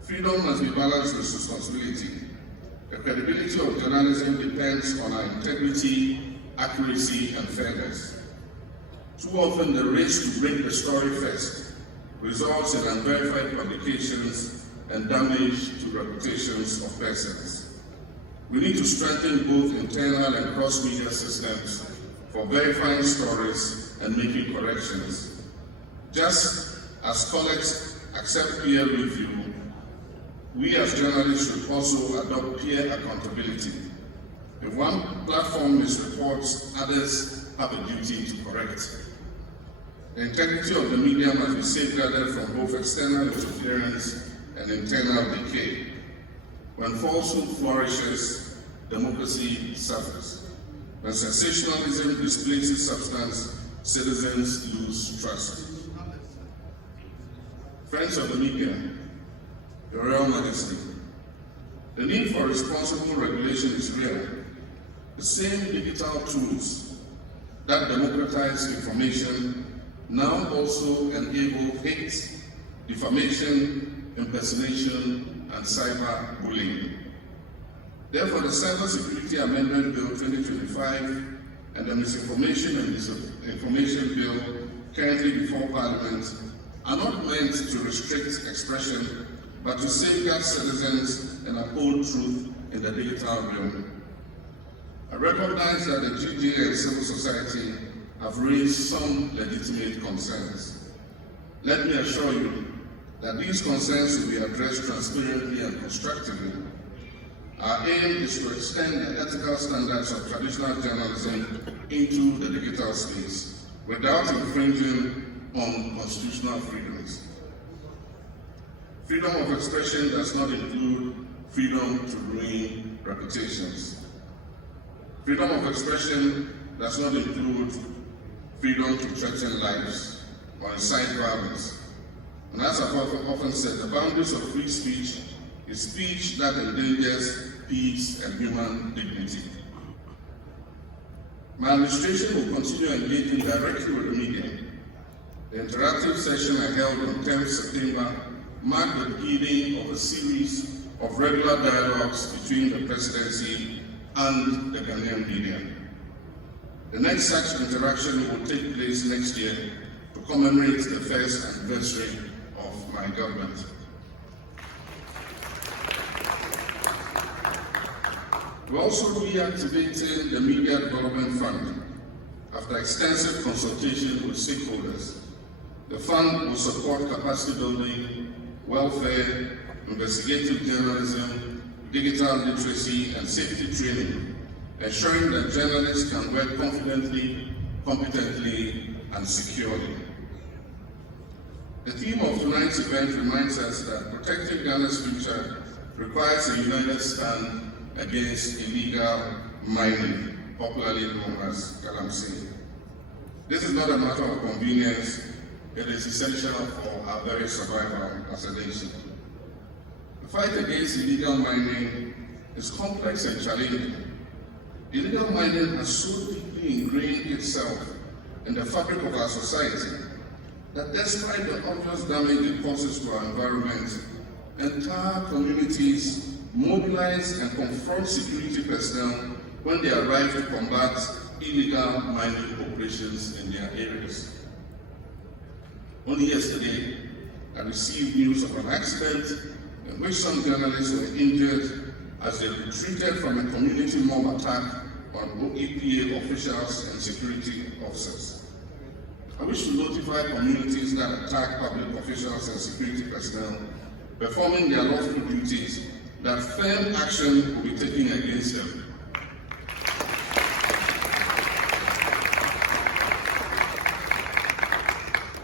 freedom must be balanced with responsibility. The credibility of journalism depends on our integrity, accuracy, and fairness. Too often, the race to break the story first results in unverified publications and damage to reputations of persons. We need to strengthen both internal and cross-media systems for verifying stories and making corrections. Just as colleagues accept peer review, we as journalists should also adopt peer accountability. If one platform misreports, others have a duty to correct. The integrity of the media must be safeguarded from both external interference and internal decay. When falsehood flourishes, democracy suffers. When sensationalism displaces substance, citizens lose trust. Friends of the media, Your Royal Majesty, the need for responsible regulation is real. The same digital tools that democratize information now also enable hate, defamation, impersonation, and cyberbullying. Therefore, the Cybersecurity Amendment Bill 2025 and the Misinformation and Disinformation Bill currently before Parliament are not meant to restrict expression, but to safeguard citizens and uphold truth in the digital realm. I recognize that the GJA and civil society have raised some legitimate concerns. Let me assure you that these concerns will be addressed transparently and constructively. Our aim is to extend the ethical standards of traditional journalism into the digital space without infringing on constitutional freedoms. Freedom of expression does not include freedom to ruin reputations. Freedom of expression does not include freedom to threaten lives or incite violence. And as I've often said, the boundaries of free speech is speech that endangers peace and human dignity. My administration will continue engaging directly with the media. The interactive session I held on 10th September marked the beginning of a series of regular dialogues between the presidency and the Ghanaian media. The next such interaction will take place next year to commemorate the first anniversary of my government. We're also reactivating the Media Development Fund after extensive consultation with stakeholders. The fund will support capacity building, welfare, investigative journalism, digital literacy, and safety training, ensuring that journalists can work confidently, competently, and securely. The theme of tonight's event reminds us that protecting Ghana's future requires a united stand against illegal mining, popularly known as galamsey. This is not a matter of convenience, it is essential for our very survival as a nation. The fight against illegal mining is complex and challenging. Illegal mining has so deeply ingrained itself in the fabric of our society that despite the obvious damage it causes to our environment, entire communities mobilize and confront security personnel when they arrive to combat illegal mining operations in their areas. Only yesterday, I received news of an accident in which some journalists were injured as they retreated from a community mob attack on EPA officials and security officers. I wish to notify communities that attack public officials and security personnel performing their lawful duties that firm action will be taken against them.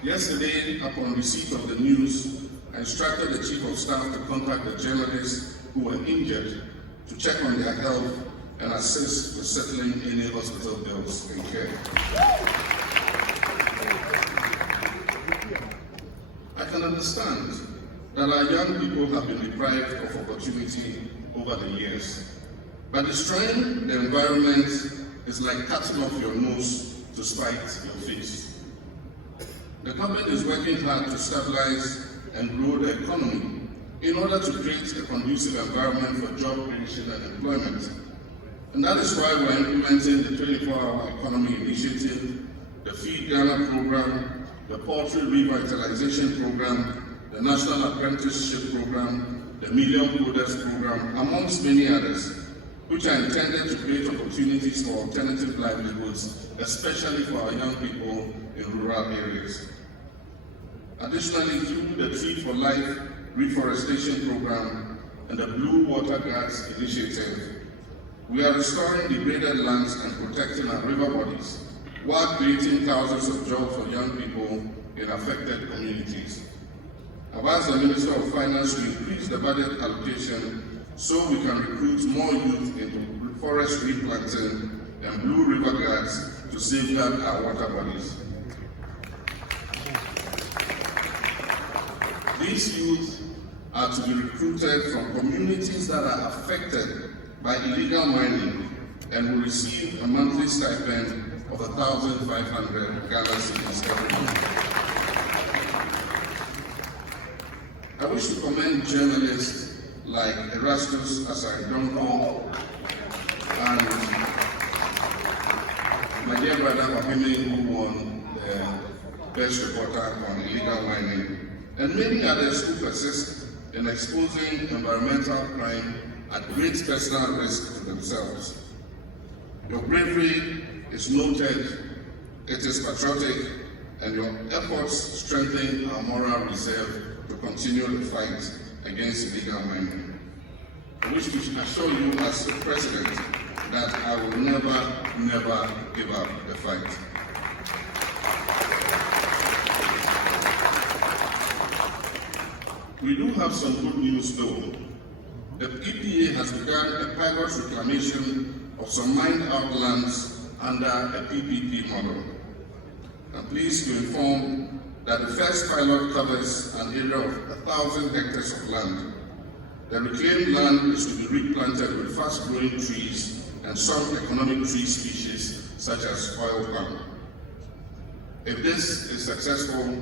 Yesterday, upon receipt of the news, I instructed the Chief of Staff to contact the journalists who were injured to check on their health and assist with settling any hospital bills and care. I can understand that our young people have been deprived of opportunity over the years, but destroying the environment is like cutting off your nose to spite your face. The government is working hard to stabilize and grow the economy in order to create a conducive environment for job creation and employment. And that is why we're implementing the 24-hour economy initiative, the Feed Ghana program, the Poultry Revitalization program, the National Apprenticeship program, the Million Coders program, amongst many others, which are intended to create opportunities for alternative livelihoods, especially for our young people in rural areas. Additionally, through the Tree for Life Reforestation Program and the Blue Water Guards Initiative, we are restoring degraded lands and protecting our river bodies, while creating thousands of jobs for young people in affected communities. I've asked the Minister of Finance to increase the budget allocation so we can recruit more youth into forest replanting and Blue River Guards to safeguard our water bodies. These youth are to be recruited from communities that are affected by illegal mining and will receive a monthly stipend of 1,500 Ghana cedis every month. I wish to commend journalists like Erastus Asai-Donko and my dear brother Mahama, who won the Best Reporter on Illegal Mining, and many others who persist in exposing environmental crime at great personal risk to themselves. Your bravery is noted, it is patriotic, and your efforts strengthen our moral reserve to continue the fight against illegal mining. I wish to assure you as the President that I will never give up the fight. We do have some good news though. The EPA has begun a pilot reclamation of some mined-out lands under a PPP model. I'm pleased to inform that the first pilot covers an area of 1,000 hectares of land. The reclaimed land is to be replanted with fast-growing trees and some economic tree species such as oil palm. If this is successful,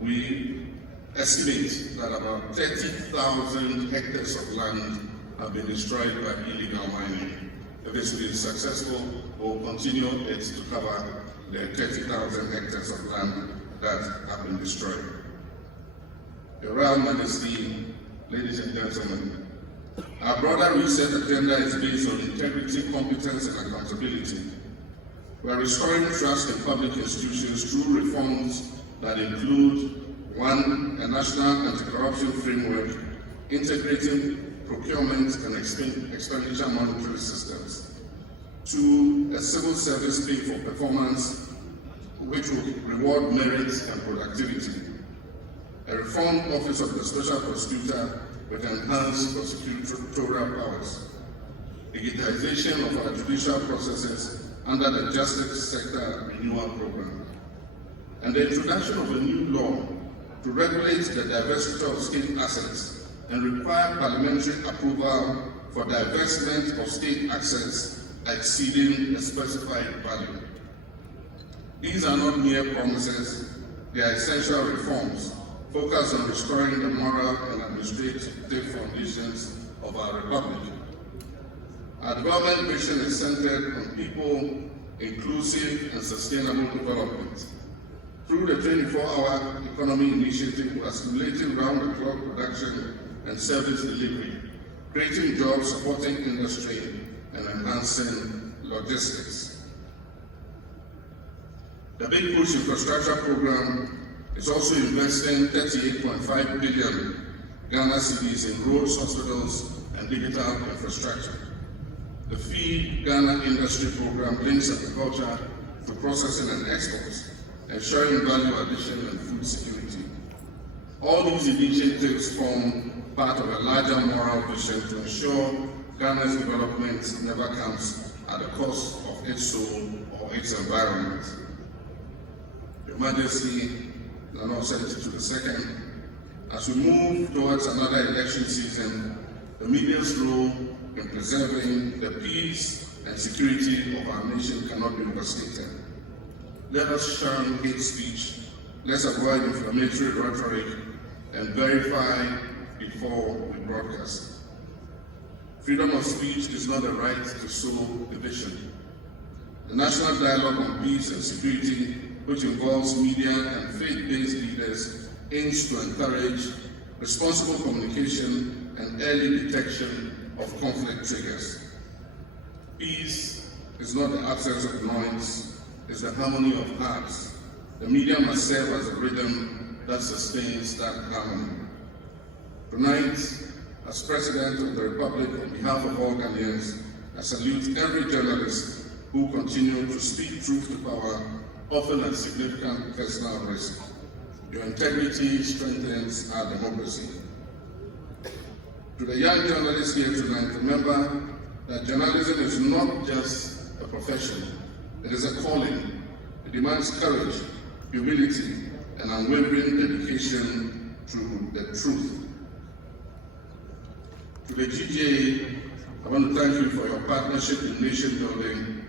we estimate that about 30,000 hectares of land have been destroyed by illegal mining. If it's been successful, we'll continue it to cover the 30,000 hectares of land that have been destroyed. Your Royal Majesty, ladies and gentlemen, Our broader reset agenda is based on integrity, competence, and accountability. We are restoring trust in public institutions through reforms that include 1. A national anti-corruption framework integrating procurement and expenditure monitoring systems. 2. A civil service pay for performance, which will reward merit and productivity. A reformed Office of the Special Prosecutor with enhanced prosecutorial powers. Digitization of our judicial processes under the Justice Sector Renewal Program. And the introduction of a new law to regulate the divestiture of state assets and require parliamentary approval for divestment of state assets exceeding a specified value. These are not mere promises, they are essential reforms focused on restoring the moral and administrative foundations of our republic. Our development vision is centered on people, inclusive and sustainable development. Through the 24-hour economy initiative, we are stimulating round-the-clock production and service delivery, creating jobs, supporting industry, and enhancing logistics. The Big Push Infrastructure Program is also investing 38.5 billion Ghana cedis in roads, hospitals, and digital infrastructure. The Feed Ghana Industry Program links agriculture to processing and exports, ensuring value addition and food security. All these initiatives form part of a larger moral vision to ensure Ghana's development never comes at the cost of its soul or its environment. Your Majesty, Nananom Osei Tutu II, as we move towards another election season, the media's role in preserving the peace and security of our nation cannot be overstated. Let us shun hate speech, let's avoid inflammatory rhetoric, and verify before we broadcast. Freedom of speech is not a right to sow division. The National Dialogue on Peace and Security, which involves media and faith-based leaders, aims to encourage responsible communication and early detection of conflict triggers. Peace is not the absence of noise, it's the harmony of hearts. The media must serve as a rhythm that sustains that harmony. Tonight, as President of the Republic, on behalf of all Ghanaians, I salute every journalist who continue to speak truth to power, often at significant personal risk. Your integrity strengthens our democracy. To the young journalists here tonight, remember that journalism is not just a profession, it is a calling. It demands courage, humility, and unwavering dedication to the truth. To the GJA, I want to thank you for your partnership in nation building.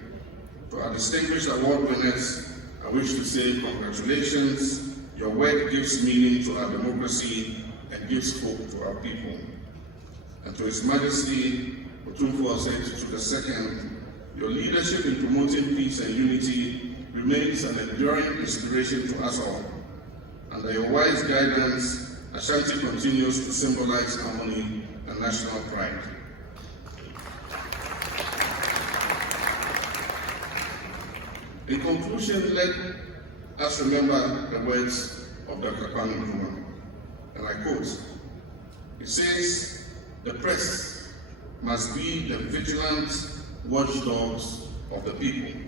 To our distinguished award winners, I wish to say congratulations. Your work gives meaning to our democracy and gives hope to our people. And to His Majesty Otumfuo Osei Tutu II, your leadership in promoting peace and unity remains an enduring inspiration to us all. Under your wise guidance, Ashanti continues to symbolize harmony and national pride. In conclusion, let us remember the words of Dr. Dramani Mahama, and I quote, he says, "The press must be the vigilant watchdogs of the people,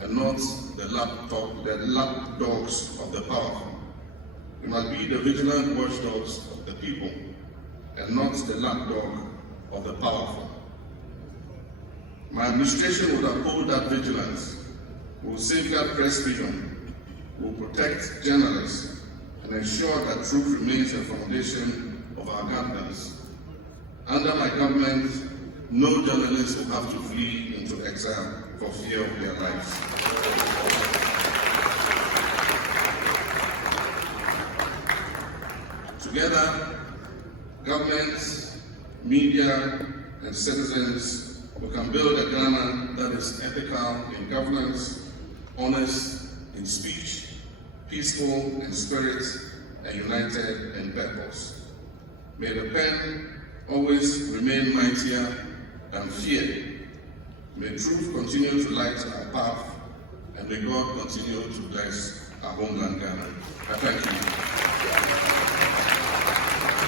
and not the lapdogs of the powerful. We must be the vigilant watchdogs of the people, and not the lapdog of the powerful." My administration will uphold that vigilance. We will safeguard press freedom, we will protect journalists, and ensure that truth remains the foundation of our governance. Under my government, no journalist will have to flee into exile for fear of their lives. Together, governments, media, and citizens, we can build a Ghana that is ethical in governance, honest in speech, peaceful in spirit, and united in purpose. May the pen always remain mightier than fear. May truth continue to light our path, and may God continue to bless our homeland Ghana. Thank you.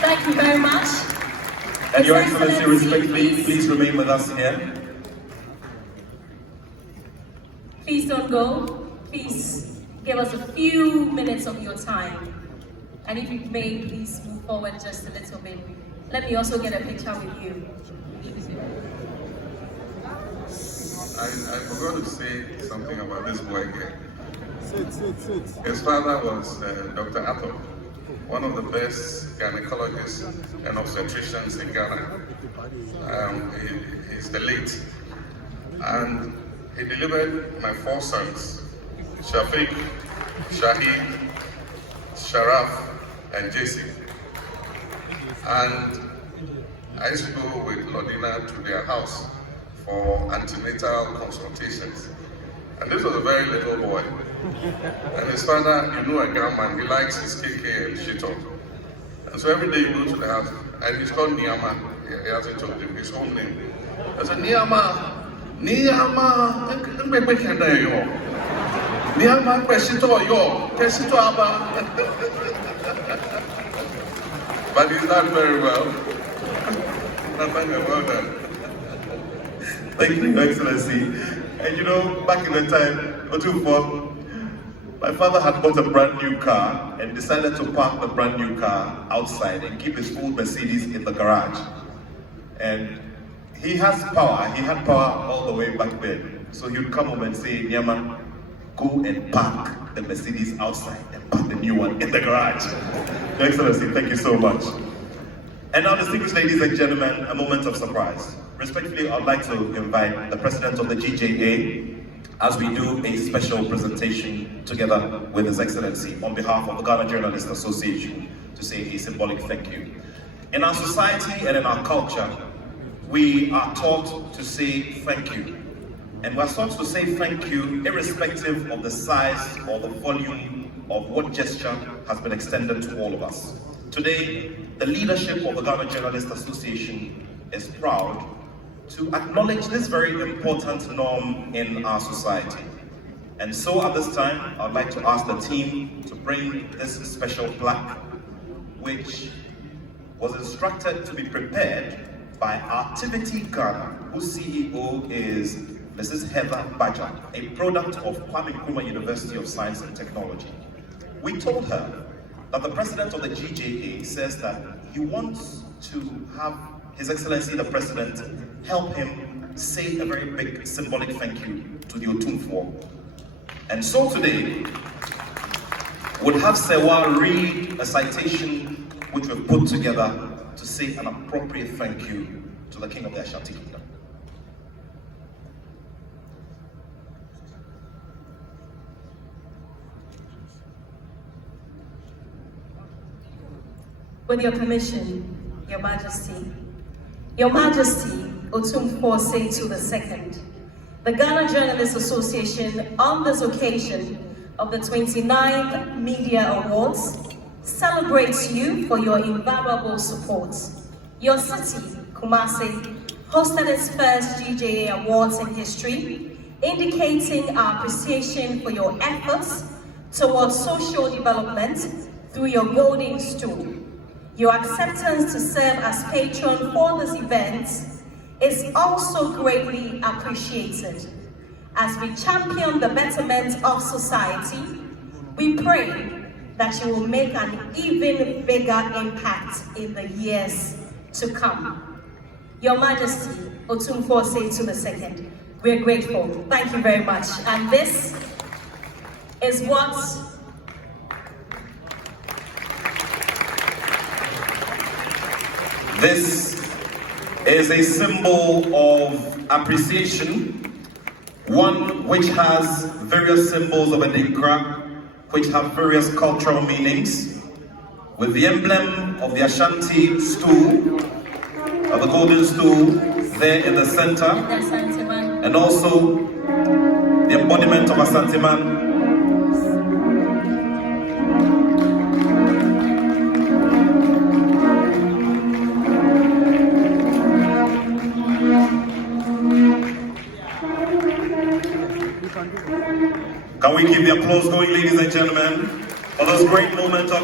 Thank you very much. And Your Excellency, respectfully, please remain with us here. Please don't go. Please give us a few minutes of your time. And if you may, please move forward just a little bit. Let me also get a picture with you. I forgot to say something about this boy here. Sit. His father was Dr. Ato, one of the best gynecologists and obstetricians in Ghana. He's the late. And he delivered my 4 sons, Shafiq, Shahid, Sharaf, and Jesse. And I used to go with Lodina to their house for antenatal consultations. And this was a very little boy. And his father, you know, a gunman, he likes his KK and shit on. And so every day you go to the house, and he's called Niyama. He hasn't told him his home name. I said, Niyama, but he's done very well. Well done. Thank you, Your Excellency. And you know, back in the time, Otumfuo, my father had bought a brand new car and decided to park the brand new car outside and keep his old Mercedes in the garage. And he has power, he had power all the way back then. So he would come home and say, Nyama, go and park the Mercedes outside and park the new one in the garage. Your Excellency, thank you so much. And now, distinguished ladies and gentlemen, a moment of surprise. Respectfully, I'd like to invite the President of the GJA as we do a special presentation together with His Excellency on behalf of the Ghana Journalists Association to say a symbolic thank you. In our society and in our culture, we are taught to say thank you. And we're taught to say thank you irrespective of the size or the volume of what gesture has been extended to all of us. Today, the leadership of the Ghana Journalists Association is proud to acknowledge this very important norm in our society. And so at this time, I'd like to ask the team to bring this special plaque, which was instructed to be prepared by Activity Ghana, whose CEO is Mrs. Heather Badger, a product of Kwame Nkrumah University of Science and Technology. We told her that the president of the GJA says that he wants to have His Excellency the President help him say a very big symbolic thank you to the Otumfuo. And so today, we'll have Sewa read a citation which we've put together to say an appropriate thank you to the King of the Ashanti Kingdom. With your permission, Your Majesty, Your Majesty Otumfuo Osei Tutu II, the Ghana Journalists Association, on this occasion of the 29th Media Awards, celebrates you for your invaluable support. Your city, Kumasi, hosted its first GJA Awards in history, indicating our appreciation for your efforts towards social development through your golden stool. Your acceptance to serve as patron for this event is also greatly appreciated. As we champion the betterment of society, we pray that you will make an even bigger impact in the years to come. Your Majesty Otumfuo Osei Tutu II, we're grateful. Thank you very much. And this is what This is a symbol of appreciation, one which has various symbols of Adinkra, which have various cultural meanings, with the emblem of the Ashanti stool, of the golden stool, there in the center, and also the embodiment of Asantehene.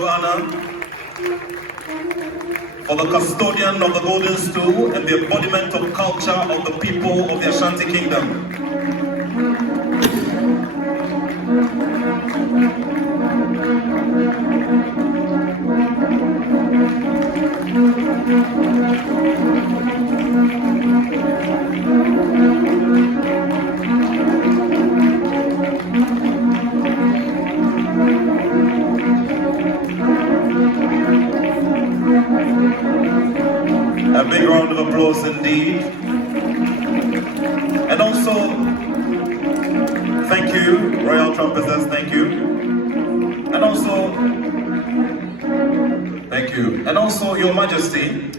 of honor for the custodian of the golden stool and the embodiment of culture of the people of the Ashanti Kingdom. A big round of applause indeed. And also, thank you, Royal Trumpeters, thank you. And also, thank you. And also, Your Majesty,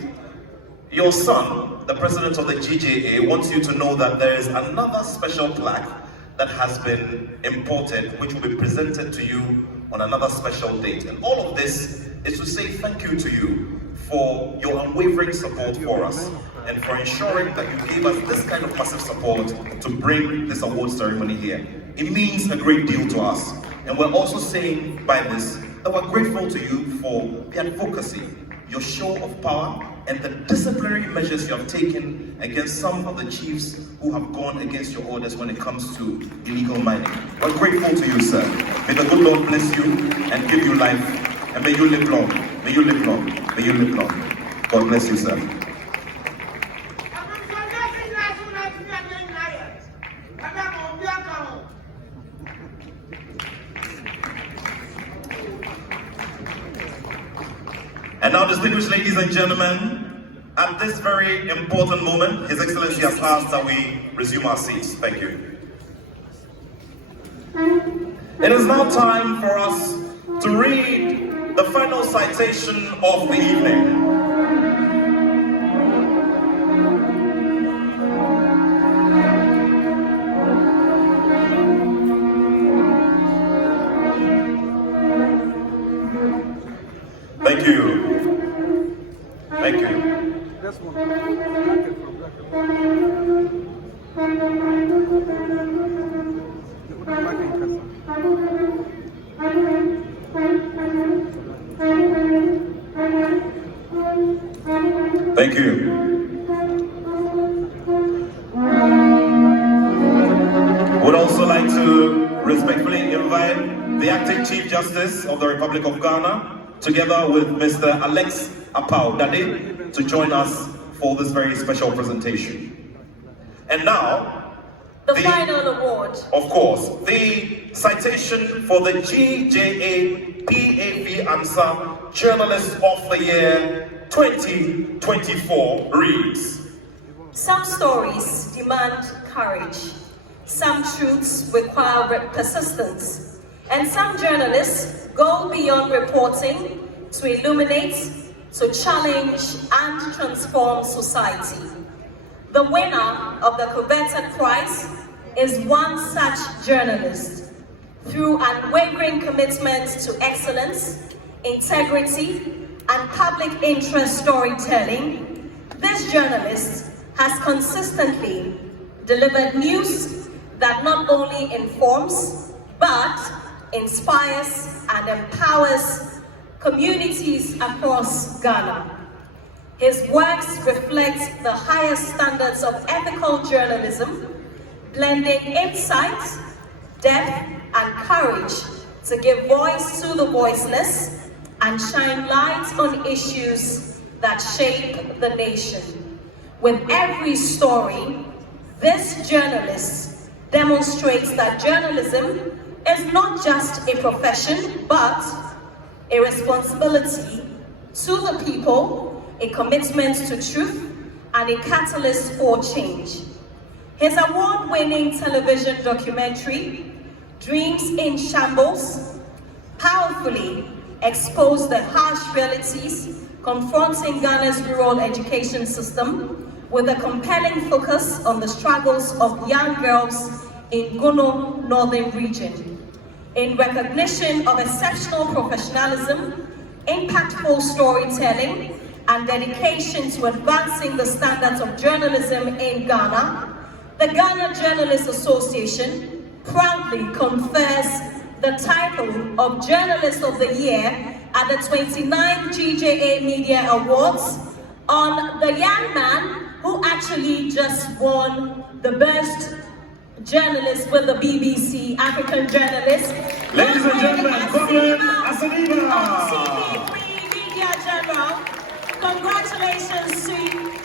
your son, the President of the GJA, wants you to know that there is another special plaque that has been imported, which will be presented to you on another special date. And all of this is to say thank you to you for your unwavering support for us and for ensuring that you gave us this kind of massive support to bring this award ceremony here. It means a great deal to us. And we're also saying by this that we're grateful to you for the advocacy, your show of power, and the disciplinary measures you have taken against some of the chiefs who have gone against your orders when it comes to illegal mining. We're grateful to you, sir. May the good Lord bless you and give you life, and may you live long. May you live long. May you live long. God bless you, sir. And now, distinguished ladies and gentlemen, at this very important moment, His Excellency has asked that we resume our seats. Thank you. It is now time for us to read the final citation of the evening. Thank you. Thank you. This one. Thank you. Would also like to respectfully invite the Acting Chief Justice of the Republic of Ghana, together with Mr. Alex Apau-Dade, to join us for this very special presentation. And now, the final award. Of course, the citation for the GJA PAV ANSA Journalist of the Year 2024 reads: some stories demand courage, some truths require persistence, and some journalists go beyond reporting to illuminate, to challenge, and transform society. The winner of the coveted prize is one such journalist. Through unwavering commitment to excellence, integrity, and public interest storytelling, this journalist has consistently delivered news that not only informs, but inspires and empowers communities across Ghana. His works reflect the highest standards of ethical journalism, blending insight, depth, and courage to give voice to the voiceless and shine light on issues that shape the nation. With every story, this journalist demonstrates that journalism is not just a profession, but a responsibility to the people, a commitment to truth, and a catalyst for change. His award-winning television documentary, Dreams in Shambles, powerfully exposed the harsh realities confronting Ghana's rural education system with a compelling focus on the struggles of young girls in Gono Northern Region. In recognition of exceptional professionalism, impactful storytelling, and dedication to advancing the standards of journalism in Ghana, the Ghana Journalists Association proudly confers the title of Journalist of the Year at the 29th GJA Media Awards on the young man who actually just won the best journalist with the BBC, African journalist. Ladies and gentlemen, Godwin Asaniba of TV3 Media General. Congratulations to you.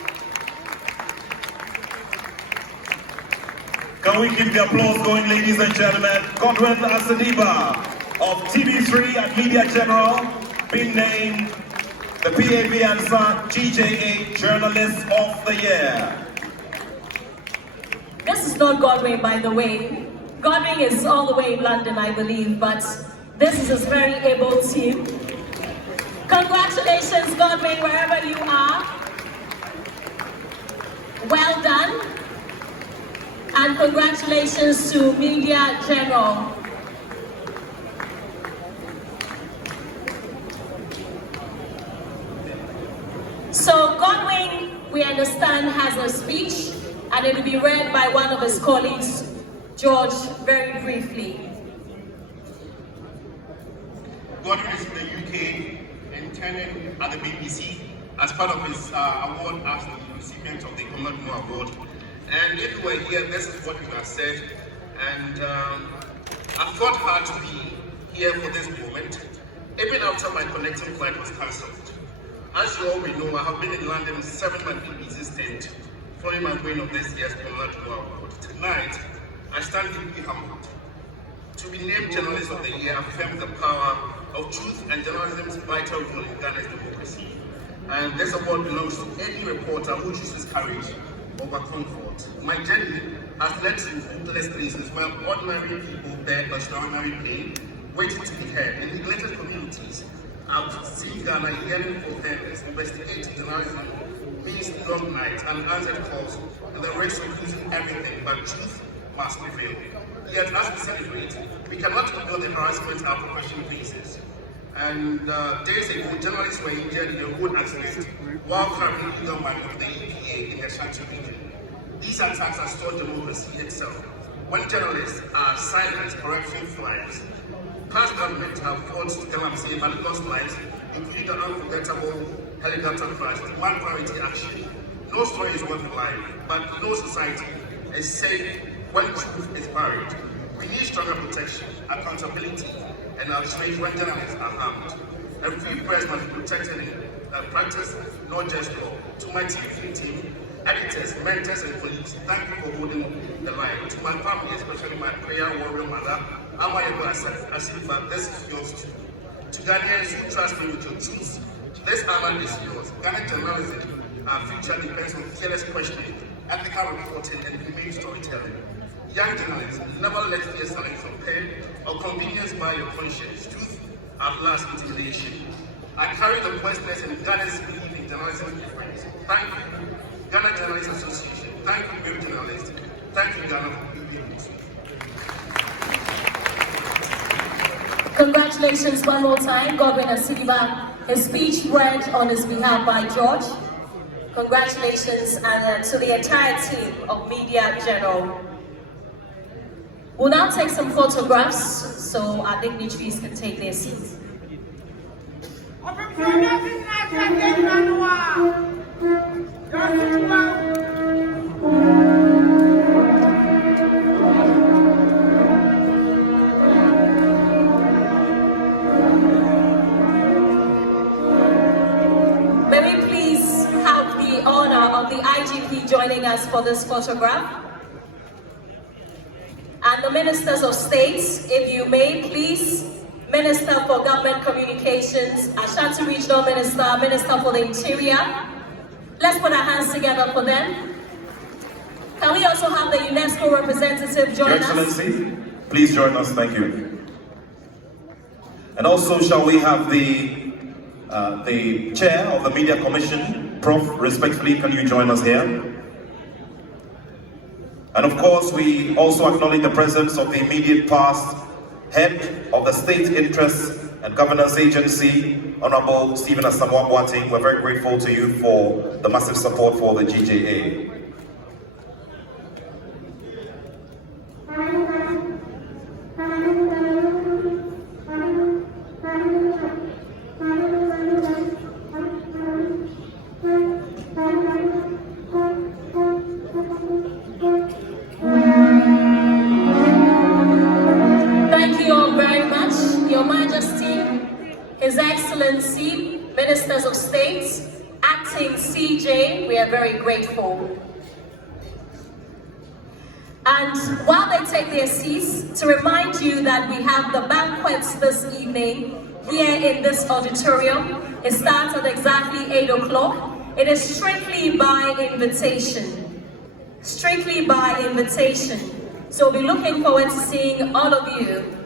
Can we keep the applause going, ladies and gentlemen? Godwin Asaniba of TV3 and Media General being named the PAB and Son GJA Journalist of the Year. This is not Godwin, by the way. Godwin is all the way in London, I believe, but this is his very able team. Congratulations, Godwin, wherever you are. Well done. And congratulations to Media General. So Godwin, we understand, has a speech, and it will be read by one of his colleagues, George, very briefly. Godwin is in the UK interning at the BBC as part of his award as the recipient of the Nananom Award. And if you were here, this is what he has said. And I fought hard to be here for this moment, even after my connecting flight was cancelled. As you all know, I have been in London 7 months BBC stint, following my win of this year's Nananom Award. Tonight, I stand deeply humbled. To be named Journalist of the Year affirms the power of truth and journalism's vital role in Ghana's democracy. And this award belongs to any reporter who chooses courage over comfort. My journey has led to hopeless places where ordinary people bear extraordinary pain, waiting to be heard. In neglected communities, I've seen Ghana yearning for fairness, investigating journalism means long nights and unanswered calls, and the risk of losing everything, but truth must prevail. Yet, as we celebrate, we cannot ignore the harassment our profession faces. And days ago, journalists were injured in a road accident while carrying illegal money of the EPA in the Ashanti region. These attacks have stored democracy itself. When journalists are silent, corruption thrives. Past governments have fought to come and save and lost lives, including the unforgettable helicopter crash with one priority action. No story is worth a life, but no society is safe when truth is buried. We need stronger protection, accountability, and outrage when journalists are harmed. A free press must be protected in practice, not just law. To my TV3 team, editors, mentors, and colleagues, thank you for holding the line. To my family, especially my prayer warrior mother, Asifa, this is yours too. To Ghanaians who trust me with your truth, this island is yours. Ghana journalism, our future depends on fearless questioning, ethical reporting, and humane storytelling. Young journalists, never let fear silence your pen or convenience by your conscience. Truth at last intimidation. I carry the voiceless and Ghana's belief in journalism difference. Thank you, Ghana Journalists Association. Thank you, brave journalists. Thank you, Ghana, for being with me. Congratulations one more time, Godwin Asaniba. His speech read on his behalf by George. Congratulations and to the entire team of Media General. We'll now take some photographs so our dignitaries can take their seats. May we please have the honor of the IGP joining us for this photograph. And the Ministers of States, if you may, please. Minister for Government Communications, Ashanti Regional Minister, Minister for the Interior. Let's put our hands together for them. Can we also have the UNESCO Representative join us? Your Excellency, please join us, thank you. And also, shall we have the Chair of the Media Commission, Prof, respectfully, can you join us here? And of course, we also acknowledge the presence of the immediate past Head of the State Interest and Governance Agency, Honorable Stephen Asamoah Boadi. We're very grateful to you for the massive support for the GJA. Excellency, Ministers of State, Acting CJ, we are very grateful. And while they take their seats, to remind you that we have the banquets this evening here in this auditorium. It starts at exactly 8 o'clock. It is strictly by invitation. Strictly by invitation. So we'll be looking forward to seeing all of you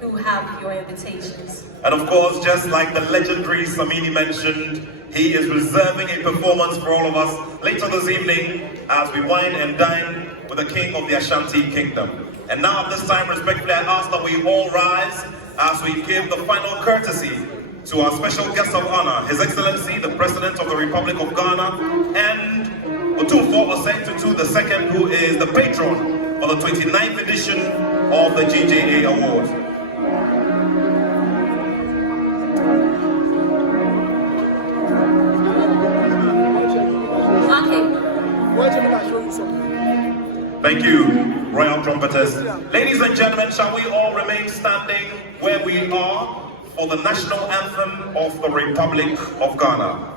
who have your invitations. And of course, just like the legendary Samini mentioned, he is reserving a performance for all of us later this evening as we wine and dine with the King of the Ashanti Kingdom. And now at this time, respectfully, I ask that we all rise as we give the final courtesy to our special guest of honor, His Excellency, the President of the Republic of Ghana, and Otumfuo Osei Tutu II, who is the patron of the 29th edition of the GJA Awards. Thank you, Royal Trumpeters. Ladies and gentlemen, shall we all remain standing where we are for the national anthem of the Republic of Ghana?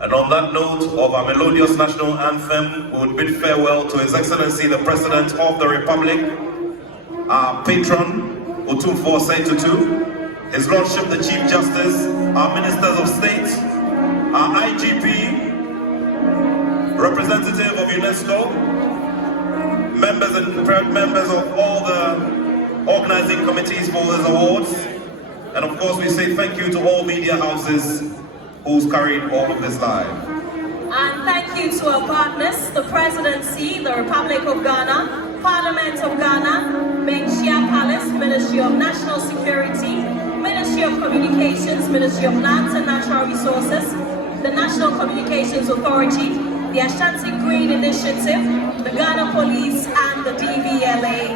And on that note of our melodious national anthem, we would bid farewell to His Excellency the President of the Republic, our patron, Otumfuo Osei Tutu, His Lordship the Chief Justice, our Ministers of State, our IGP, representative of UNESCO, members and proud members of all the organizing committees for these awards, and of course we say thank you to all media houses who's carried all of this live. And thank you to our partners, the Presidency, the Republic of Ghana, Parliament of Ghana, Manhyia Palace, Ministry of National Security, Ministry of Communications, Ministry of Lands and Natural Resources, the National Communications Authority, the Ashanti Green Initiative, the Ghana Police and the DVLA,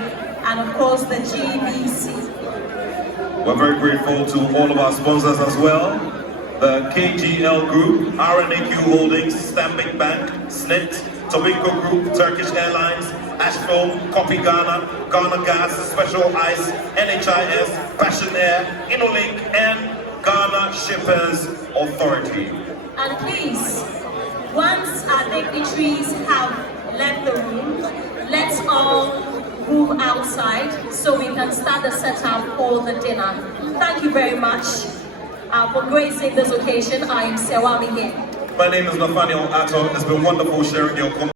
and of course the GBC. We're very grateful to all of our sponsors as well. The KGL Group, RNAQ Holdings, Stanbic Bank, SNIT, Tobinco Group, Turkish Airlines, Ashfilm, Copy Ghana, Ghana Gas, Special Ice, NHIS, Passion Air, InnoLink, and Ghana Shippers Authority. And please, once our dignitaries have left the room, let's all move outside so we can start the setup for the dinner. Thank you very much. For gracing this occasion, I am Sewami here. My name is Nathaniel Atto. It's been wonderful sharing your